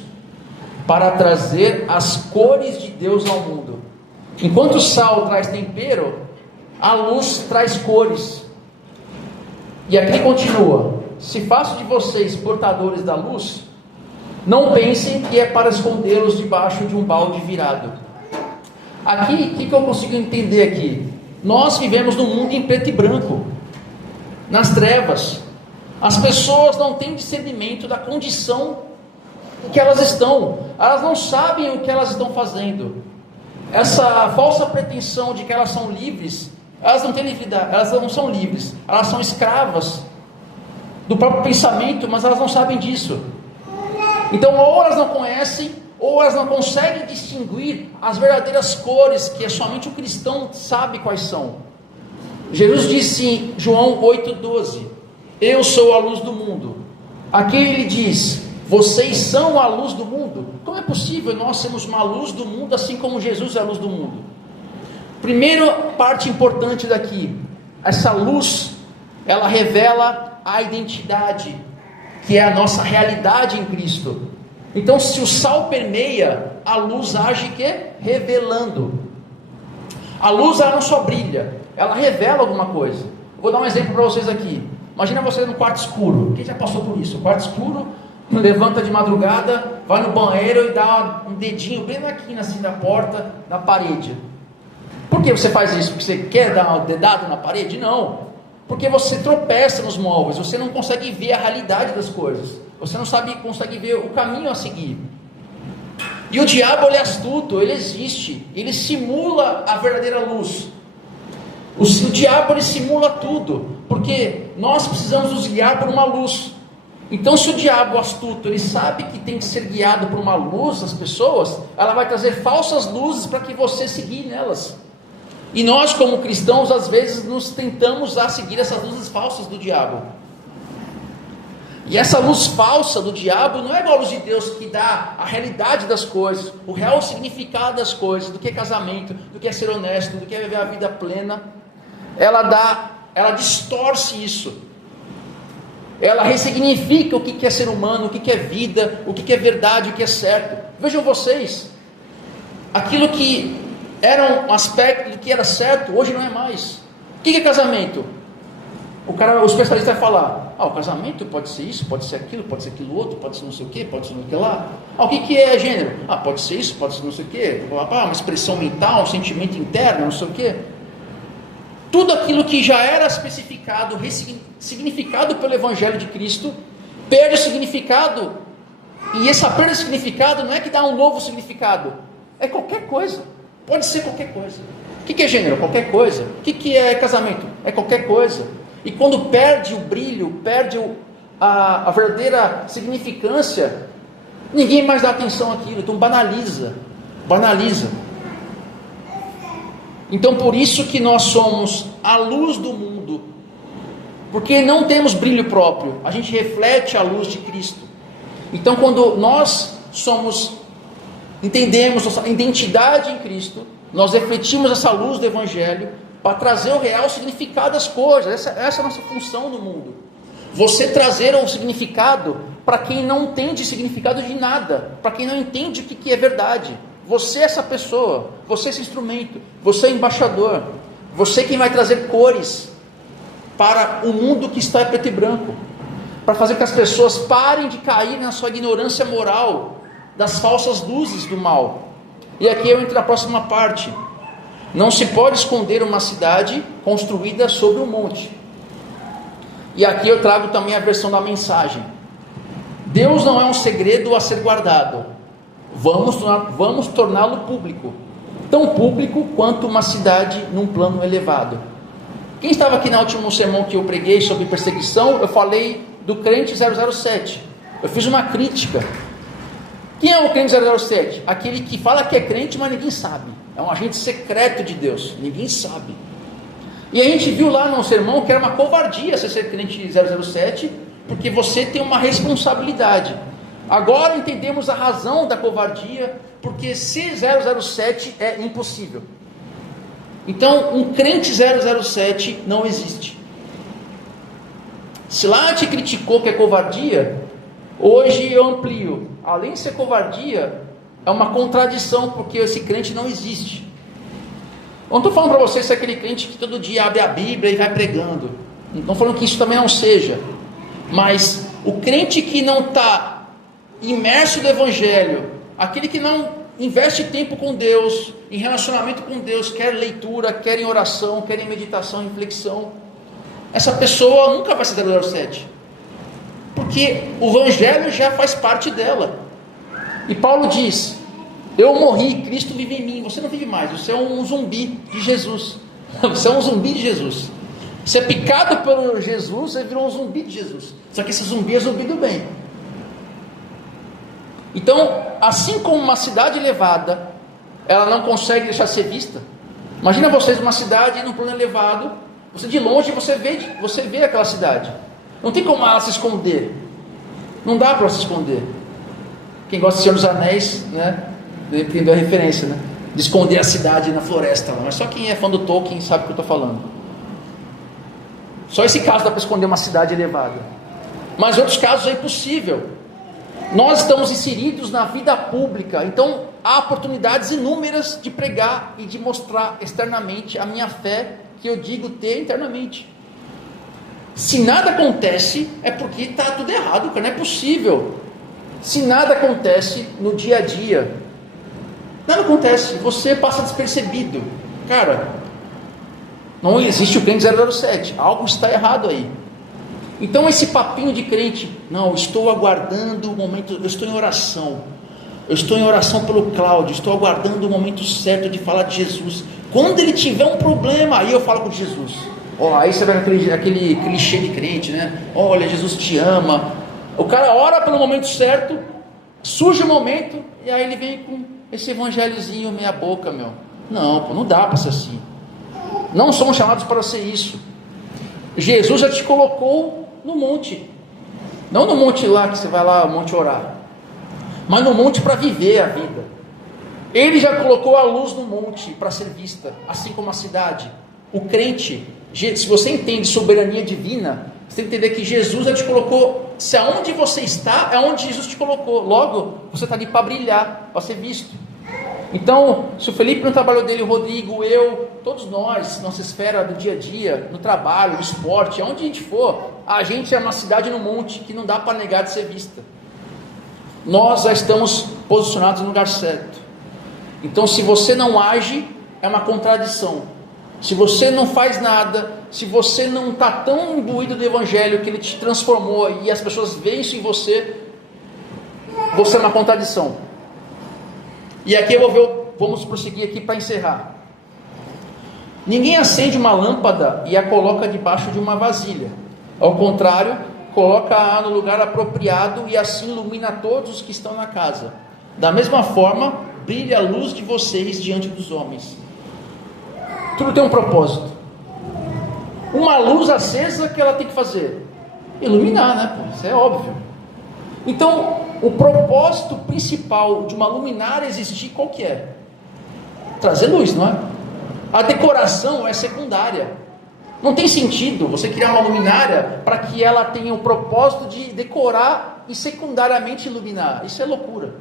para trazer as cores de Deus ao mundo. Enquanto o sal traz tempero, a luz traz cores. E aqui continua: se faço de vocês portadores da luz, não pensem que é para escondê-los debaixo de um balde virado. Aqui, o que eu consigo entender aqui? Nós vivemos num mundo em preto e branco, nas trevas. As pessoas não têm discernimento da condição em que elas estão. Elas não sabem o que elas estão fazendo. Essa falsa pretensão de que elas são livres, elas não têm livridade, elas não são livres, elas são escravas do próprio pensamento, mas elas não sabem disso. Então, ou elas não conhecem, ou elas não conseguem distinguir as verdadeiras cores que somente o cristão sabe quais são. Jesus disse em João 8,12: eu sou a luz do mundo. Aqui ele diz: vocês são a luz do mundo. Como é possível nós sermos uma luz do mundo assim como Jesus é a luz do mundo? Primeira parte importante daqui: essa luz, ela revela a identidade, que é a nossa realidade em Cristo. Então, se o sal permeia, a luz age que? Revelando. A luz, ela não só brilha, ela revela alguma coisa. Vou dar um exemplo para vocês aqui. Imagina você no quarto escuro. Quem já passou por isso? O quarto escuro, levanta de madrugada, vai no banheiro e dá um dedinho bem na quina assim da porta, na parede. Por que você faz isso? Porque você quer dar um dedado na parede? Não. Porque você tropeça nos móveis, você não consegue ver a realidade das coisas, você não consegue ver o caminho a seguir. E o diabo, ele é astuto, ele existe, ele simula a verdadeira luz. O diabo, ele simula tudo, porque nós precisamos nos guiar por uma luz. Então, se o diabo astuto, ele sabe que tem que ser guiado por uma luz, as pessoas, ela vai trazer falsas luzes para que você se guie nelas. E nós, como cristãos, às vezes nos tentamos a seguir essas luzes falsas do diabo. E essa luz falsa do diabo não é igual a luz de Deus, que dá a realidade das coisas, o real significado das coisas, do que é casamento, do que é ser honesto, do que é viver a vida plena. Ela distorce isso. Ela ressignifica o que é ser humano, o que é vida, o que é verdade, o que é certo. Vejam vocês, aquilo que era um aspecto do que era certo, hoje não é mais. O que é casamento? O especialista vai falar: o casamento pode ser isso, pode ser aquilo outro, pode ser não sei o que, pode ser não sei o que lá. O que é gênero? Pode ser isso, pode ser não sei o que, uma expressão mental, um sentimento interno, não sei o que. Tudo aquilo que já era especificado, significado pelo Evangelho de Cristo, perde o significado. E essa perda de significado não é que dá um novo significado, é qualquer coisa, pode ser qualquer coisa. O que é gênero? Qualquer coisa. O que é casamento? É qualquer coisa. E quando perde o brilho, perde a verdadeira significância, ninguém mais dá atenção àquilo, então banaliza. Então por isso que nós somos a luz do mundo, porque não temos brilho próprio, a gente reflete a luz de Cristo. Então quando nós entendemos nossa identidade em Cristo, nós refletimos essa luz do Evangelho, para trazer o real significado das coisas. Essa é a nossa função no mundo. Você trazer o significado para quem não entende significado de nada, para quem não entende o que é verdade. Você é essa pessoa, você é esse instrumento, você é embaixador, você é quem vai trazer cores para o mundo que está preto e branco, para fazer com que as pessoas parem de cair na sua ignorância moral, das falsas luzes do mal. E aqui eu entro na próxima parte. Não se pode esconder uma cidade construída sobre um monte. E aqui eu trago também a versão da mensagem. Deus não é um segredo a ser guardado. Vamos torná-lo público. Tão público quanto uma cidade num plano elevado. Quem estava aqui no último sermão que eu preguei sobre perseguição, eu falei do crente 007. Eu fiz uma crítica. Quem é o crente 007? Aquele que fala que é crente, mas ninguém sabe. É um agente secreto de Deus, ninguém sabe. E a gente viu lá no sermão que era uma covardia você ser crente 007, porque você tem uma responsabilidade. Agora entendemos a razão da covardia, porque ser 007 é impossível. Então um crente 007 não existe. Se lá te criticou que é covardia, hoje eu amplio. Além de ser covardia, é uma contradição, porque esse crente não existe. Eu não estou falando para vocês se é aquele crente que todo dia abre a Bíblia e vai pregando. Não estou falando que isso também não seja. Mas o crente que não está imerso no Evangelho, aquele que não investe tempo com Deus, em relacionamento com Deus, quer leitura, quer em oração, quer em meditação, reflexão, essa pessoa nunca vai ser 007. Porque o Evangelho já faz parte dela. E Paulo diz: eu morri, Cristo vive em mim. Você não vive mais, você é um zumbi de Jesus. Você é um zumbi de Jesus. Você é picado por Jesus, você virou um zumbi de Jesus. Só que esse zumbi é zumbi do bem. Então, assim como uma cidade elevada, ela não consegue deixar de ser vista. Imagina vocês numa cidade, num plano elevado, você de longe você vê aquela cidade. Não tem como ela se esconder. Não dá para se esconder. Quem gosta de Senhor dos Anéis, né, entendeu a referência, né, de esconder a cidade na floresta. Mas só quem é fã do Tolkien sabe o que eu estou falando. Só esse caso dá para esconder uma cidade elevada. Mas em outros casos é impossível. Nós estamos inseridos na vida pública, então há oportunidades inúmeras de pregar e de mostrar externamente a minha fé, que eu digo ter internamente. Se nada acontece, é porque está tudo errado, cara, não é possível. Se nada acontece no dia a dia, nada acontece, você passa despercebido. Cara, não existe o crente 007, algo está errado aí. Então esse papinho de crente, não, estou aguardando o momento, eu estou em oração pelo Cláudio, estou aguardando o momento certo de falar de Jesus. Quando ele tiver um problema, aí eu falo com Jesus. Aí você vai aquele clichê de crente, né? Olha, Jesus te ama. O cara ora pelo momento certo, surge o momento, e aí ele vem com esse evangelhozinho meia boca, meu. Não, pô, não dá para ser assim. Não somos chamados para ser isso. Jesus já te colocou no monte. Não no monte lá que você vai lá, monte orar, mas no monte para viver a vida. Ele já colocou a luz no monte para ser vista, assim como a cidade. O crente, se você entende soberania divina, você tem que entender que Jesus já te colocou. Se aonde você está, é onde Jesus te colocou. Logo, você está ali para brilhar, para ser visto. Então, se o Felipe no trabalho dele, o Rodrigo, eu, todos nós, nossa esfera do dia a dia, no trabalho, no esporte, aonde a gente for, a gente é uma cidade no monte que não dá para negar de ser vista. Nós já estamos posicionados no lugar certo. Então, se você não age, é uma contradição. Se você não faz nada, se você não está tão imbuído do Evangelho que ele te transformou e as pessoas veem isso em você, você é uma contradição. E aqui vamos prosseguir aqui para encerrar. Ninguém acende uma lâmpada e a coloca debaixo de uma vasilha. Ao contrário, coloca-a no lugar apropriado e assim ilumina todos os que estão na casa. Da mesma forma, brilha a luz de vocês diante dos homens. Tudo tem um propósito. Uma luz acesa, que ela tem que fazer? Iluminar, né? Isso é óbvio. Então, o propósito principal de uma luminária existir, qual que é? Trazer luz, não é? A decoração é secundária. Não tem sentido você criar uma luminária para que ela tenha o propósito de decorar e secundariamente iluminar. Isso é loucura.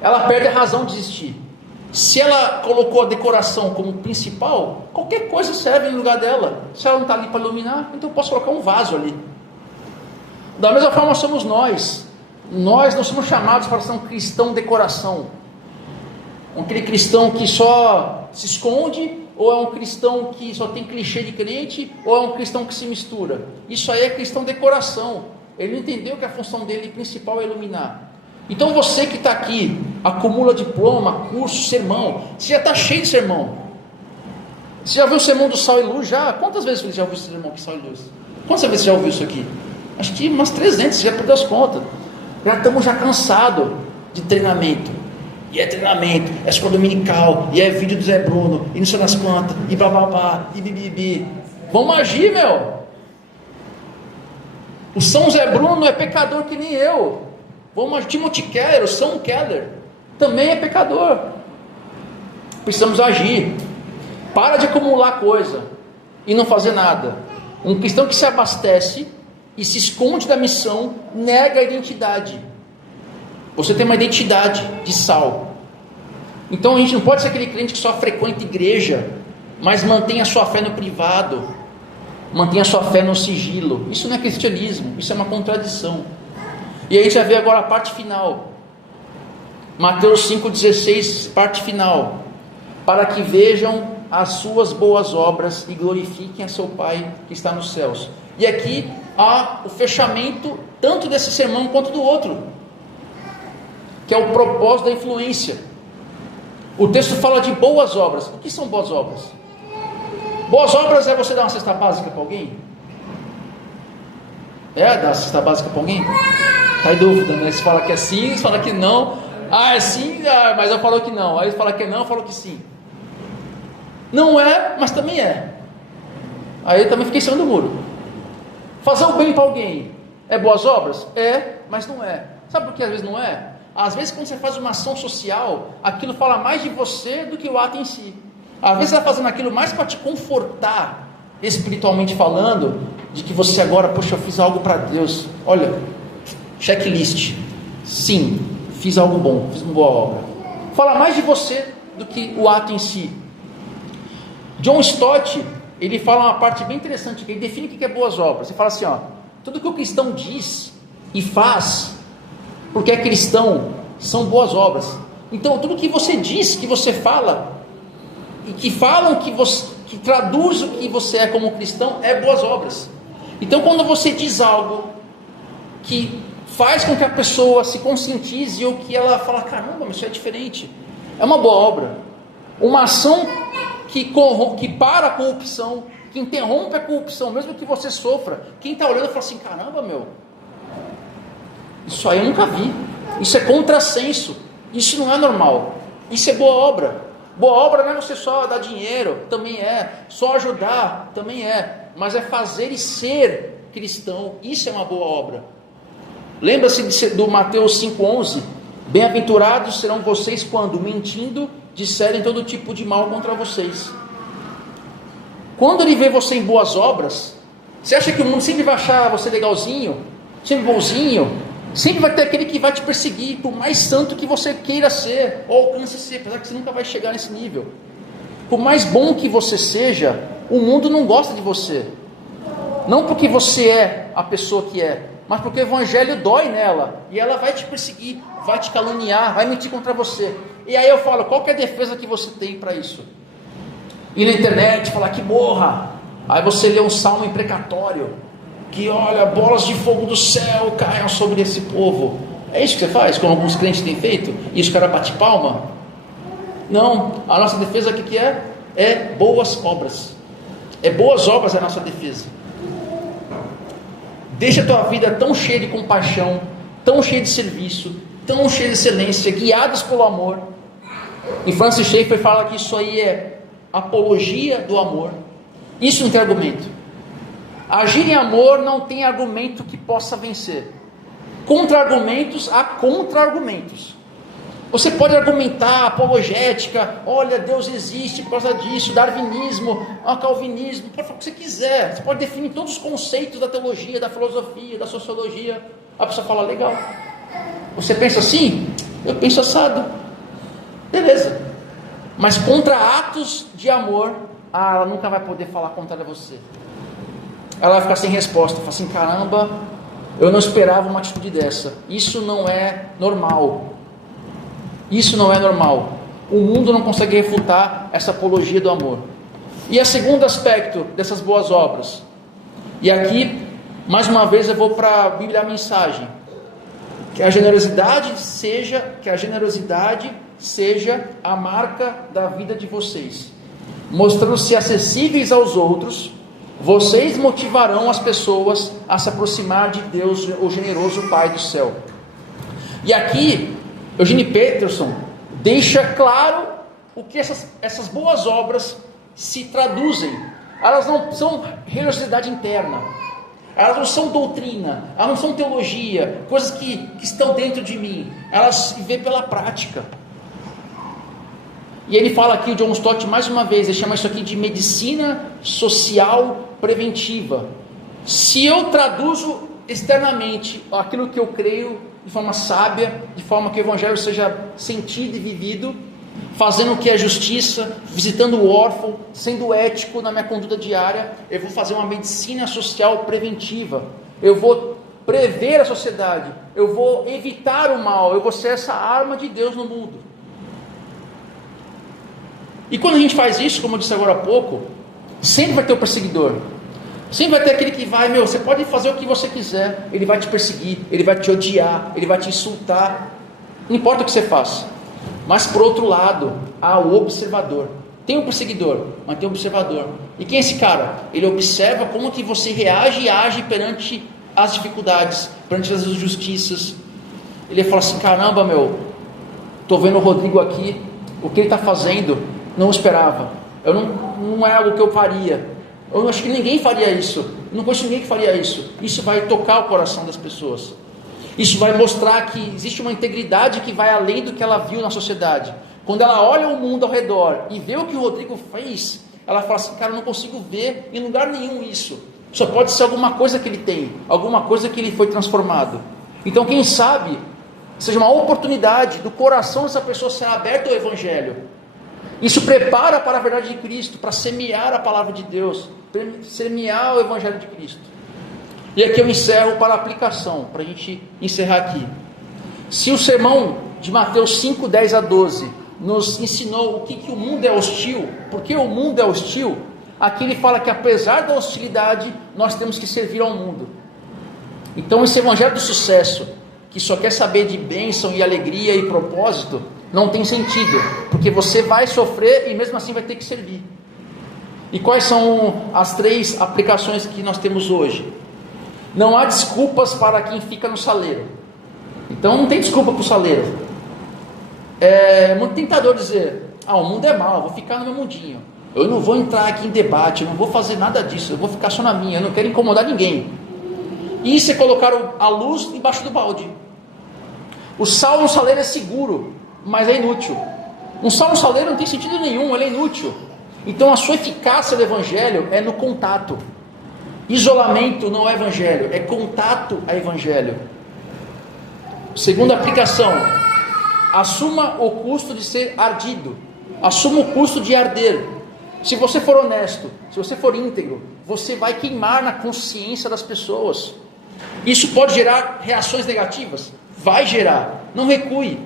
Ela perde a razão de existir. Se ela colocou a decoração como principal, qualquer coisa serve no lugar dela. Se ela não está ali para iluminar, então eu posso colocar um vaso ali. Da mesma forma somos nós. Nós não somos chamados para ser um cristão decoração. Aquele cristão que só se esconde, ou é um cristão que só tem clichê de crente, ou é um cristão que se mistura. Isso aí é cristão decoração. Ele não entendeu que a função dele principal é iluminar. Então você que está aqui, acumula diploma, curso, sermão, você já está cheio de sermão. Você já viu o sermão do Sal e Luz? Já? Quantas vezes você já ouviu o sermão do Sal e Luz? Quantas vezes você já ouviu isso aqui? Acho que umas 300, você já perdeu as contas. Já estamos cansados de treinamento. E é treinamento, é escola dominical, e é vídeo do Zé Bruno, e não sei das quantas, e bababá, e bibibi. Vamos agir, meu. O São Zé Bruno é pecador que nem eu. Vamos agir. Timothy Keller, o São Keller, também é pecador. Precisamos agir. Para de acumular coisa e não fazer nada. Um cristão que se abastece e se esconde da missão, nega a identidade. Você tem uma identidade de sal. Então a gente não pode ser aquele crente que só frequenta igreja, mas mantém a sua fé no privado, mantém a sua fé no sigilo. Isso não é cristianismo, isso é uma contradição. E aí a gente vai ver agora a parte final. Mateus 5,16, parte final. Para que vejam as suas boas obras e glorifiquem a seu Pai que está nos céus. E aqui há o fechamento tanto desse sermão quanto do outro, que é o propósito da influência. O texto fala de boas obras. O que são boas obras? Boas obras é você dar uma cesta básica para alguém? É dar uma cesta básica para alguém? Está em dúvida, né? Você fala que é sim, você fala que não. Ah, é sim, mas eu falo que não. Aí fala que não, eu falo que sim. Não é, mas também é. Aí eu também fiquei em cima do muro. Fazer o bem para alguém é boas obras? É, mas não é. Sabe por que às vezes não é? Às vezes quando você faz uma ação social, aquilo fala mais de você do que o ato em si. Às vezes você está fazendo aquilo mais para te confortar, espiritualmente falando, de que você agora, poxa, eu fiz algo para Deus. Olha, checklist. Sim, fiz algo bom, fiz uma boa obra. Fala mais de você do que o ato em si. John Stott, ele fala uma parte bem interessante, que ele define o que é boas obras. Ele fala assim, ó, tudo que o cristão diz e faz, porque é cristão, são boas obras. Então tudo que você diz, que você fala, e que falam que traduz o que você é como cristão, é boas obras. Então quando você diz algo que faz com que a pessoa se conscientize, ou que ela fala, caramba, mas isso é diferente, é uma boa obra. Uma ação que para a corrupção, que interrompe a corrupção, mesmo que você sofra. Quem está olhando fala assim, caramba, meu, isso aí eu nunca vi, isso é contrassenso, isso não é normal, isso é boa obra. Boa obra não é você só dar dinheiro, também é. Só ajudar, também é. Mas é fazer e ser cristão, isso é uma boa obra. Lembra-se do Mateus 5,11? Bem-aventurados serão vocês quando, mentindo, disserem todo tipo de mal contra vocês. Quando ele vê você em boas obras, você acha que o mundo sempre vai achar você legalzinho, sempre bonzinho? Sempre vai ter aquele que vai te perseguir, por mais santo que você queira ser, ou alcance ser, apesar que você nunca vai chegar nesse nível. Por mais bom que você seja, o mundo não gosta de você. Não porque você é a pessoa que é, mas porque o evangelho dói nela, e ela vai te perseguir, vai te caluniar, vai mentir contra você. E aí eu falo, qual que é a defesa que você tem para isso? Ir na internet, falar que morra, aí você lê um salmo imprecatório, que olha, bolas de fogo do céu caiam sobre esse povo. É isso que você faz, como alguns crentes têm feito, e os caras batem palma? Não, a nossa defesa aqui que é boas obras. É boas obras a nossa defesa. Deixa a tua vida tão cheia de compaixão, tão cheia de serviço, tão cheia de excelência, guiados pelo amor. E Francis Schaeffer fala que isso aí é apologia do amor. Isso não tem argumento. Agir em amor não tem argumento que possa vencer. Contra-argumentos, há contra-argumentos. Você pode argumentar, apologética, olha, Deus existe por causa disso, darwinismo, calvinismo, pode falar o que você quiser. Você pode definir todos os conceitos da teologia, da filosofia, da sociologia. A pessoa fala, legal. Você pensa assim? Eu penso assado. Beleza. Mas contra atos de amor, ela nunca vai poder falar contra você. Ela vai ficar sem resposta, fala assim, caramba, eu não esperava uma atitude dessa. Isso não é normal. Isso não é normal. O mundo não consegue refutar essa apologia do amor. E o segundo aspecto dessas boas obras. E aqui, mais uma vez, eu vou para a Bíblia a mensagem. Que a generosidade seja a marca da vida de vocês. Mostrando-se acessíveis aos outros, vocês motivarão as pessoas a se aproximar de Deus, o generoso Pai do céu. E aqui, Eugene Peterson deixa claro o que essas boas obras se traduzem. Elas não são religiosidade interna, elas não são doutrina, elas não são teologia, coisas que estão dentro de mim, elas se vê pela prática. E ele fala aqui, o John Stott, mais uma vez, ele chama isso aqui de medicina social preventiva. Se eu traduzo externamente aquilo que eu creio de forma sábia, de forma que o evangelho seja sentido e vivido, fazendo o que é justiça, visitando o órfão, sendo ético na minha conduta diária, eu vou fazer uma medicina social preventiva. Eu vou prever a sociedade, eu vou evitar o mal, eu vou ser essa arma de Deus no mundo. E quando a gente faz isso, como eu disse agora há pouco, sempre vai ter o perseguidor. Sempre vai ter aquele que vai, você pode fazer o que você quiser, ele vai te perseguir, ele vai te odiar, ele vai te insultar. Não importa o que você faça. Mas por outro lado, há o observador. Tem o perseguidor, mas tem o observador. E quem é esse cara? Ele observa como que você reage e age perante as dificuldades, perante as injustiças. Ele fala assim, caramba, estou vendo o Rodrigo aqui, o que ele está fazendo, não esperava. Não é algo que eu faria. Eu acho que ninguém faria isso. Eu não conheço ninguém que faria isso. Isso vai tocar o coração das pessoas. Isso vai mostrar que existe uma integridade que vai além do que ela viu na sociedade. Quando ela olha o mundo ao redor e vê o que o Rodrigo fez, ela fala assim, cara, eu não consigo ver em lugar nenhum isso. Só pode ser alguma coisa que ele tem, alguma coisa que ele foi transformado. Então quem sabe, seja uma oportunidade do coração dessa pessoa ser aberto ao Evangelho. Isso prepara para a verdade de Cristo, para semear a palavra de Deus, semear o Evangelho de Cristo. E aqui eu encerro para a aplicação, para a gente encerrar aqui. Se o sermão de Mateus 5, 10 a 12 nos ensinou o que o mundo é hostil, porque o mundo é hostil, aqui ele fala que apesar da hostilidade, nós temos que servir ao mundo. Então esse Evangelho do sucesso, que só quer saber de bênção e alegria e propósito, não tem sentido, porque você vai sofrer e mesmo assim vai ter que servir. E quais são as 3 aplicações que nós temos hoje? Não há desculpas para quem fica no saleiro. Então não tem desculpa para o saleiro. É muito tentador dizer, o mundo é mau, eu vou ficar no meu mundinho. Eu não vou entrar aqui em debate, eu não vou fazer nada disso, eu vou ficar só na minha, eu não quero incomodar ninguém. E isso é colocar a luz embaixo do balde. O sal no saleiro é seguro, mas é inútil. Um sal no saleiro não tem sentido nenhum, ele é inútil. Então a sua eficácia do evangelho é no contato. Isolamento não é evangelho, é contato a evangelho. Segunda aplicação: assuma o custo de ser ardido, assuma o custo de arder. Se você for honesto, se você for íntegro, você vai queimar na consciência das pessoas. Isso pode gerar reações negativas? Vai gerar, não recue.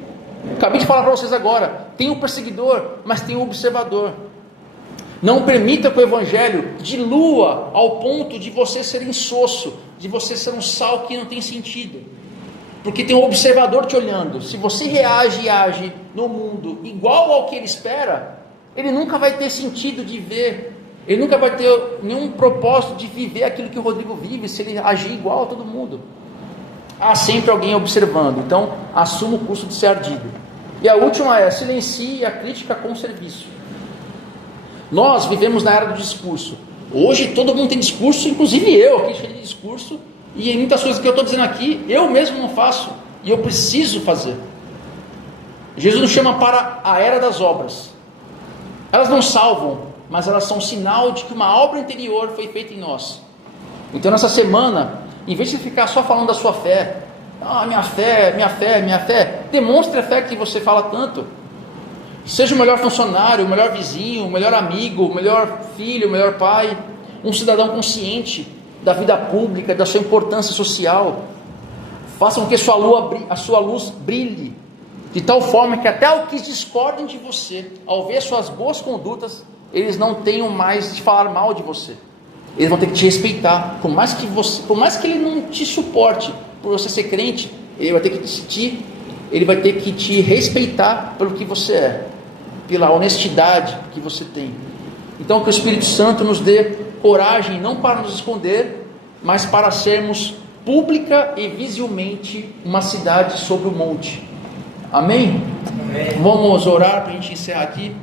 Acabei de falar para vocês agora, tem o perseguidor, mas tem o observador. Não permita que o evangelho dilua ao ponto de você ser insosso, de você ser um sal que não tem sentido. Porque tem um observador te olhando. Se você reage e age no mundo igual ao que ele espera, ele nunca vai ter sentido de ver, ele nunca vai ter nenhum propósito de viver aquilo que o Rodrigo vive, se ele agir igual a todo mundo. Há sempre alguém observando, então assuma o custo de ser ardido. E a última é: silencie a crítica com serviço. Nós vivemos na era do discurso. Hoje todo mundo tem discurso, inclusive eu aqui cheio de discurso, e em muitas coisas que eu estou dizendo aqui, eu mesmo não faço, e eu preciso fazer. Jesus nos chama para a era das obras. Elas não salvam, mas elas são um sinal de que uma obra interior foi feita em nós. Então nessa semana, em vez de ficar só falando da sua fé, minha fé, demonstre a fé que você fala tanto. Seja o melhor funcionário, o melhor vizinho, o melhor amigo, o melhor filho, o melhor pai, um cidadão consciente da vida pública, da sua importância social. Faça com que a sua luz brilhe, de tal forma que até os que discordem de você, ao ver suas boas condutas, eles não tenham mais de falar mal de você. Eles vão ter que te respeitar, por mais que ele não te suporte por você ser crente, ele vai ter que te respeitar pelo que você é, pela honestidade que você tem. Então que o Espírito Santo nos dê coragem, não para nos esconder, mas para sermos pública e visivelmente uma cidade sobre o monte. Amém? Amém. Vamos orar para a gente encerrar aqui.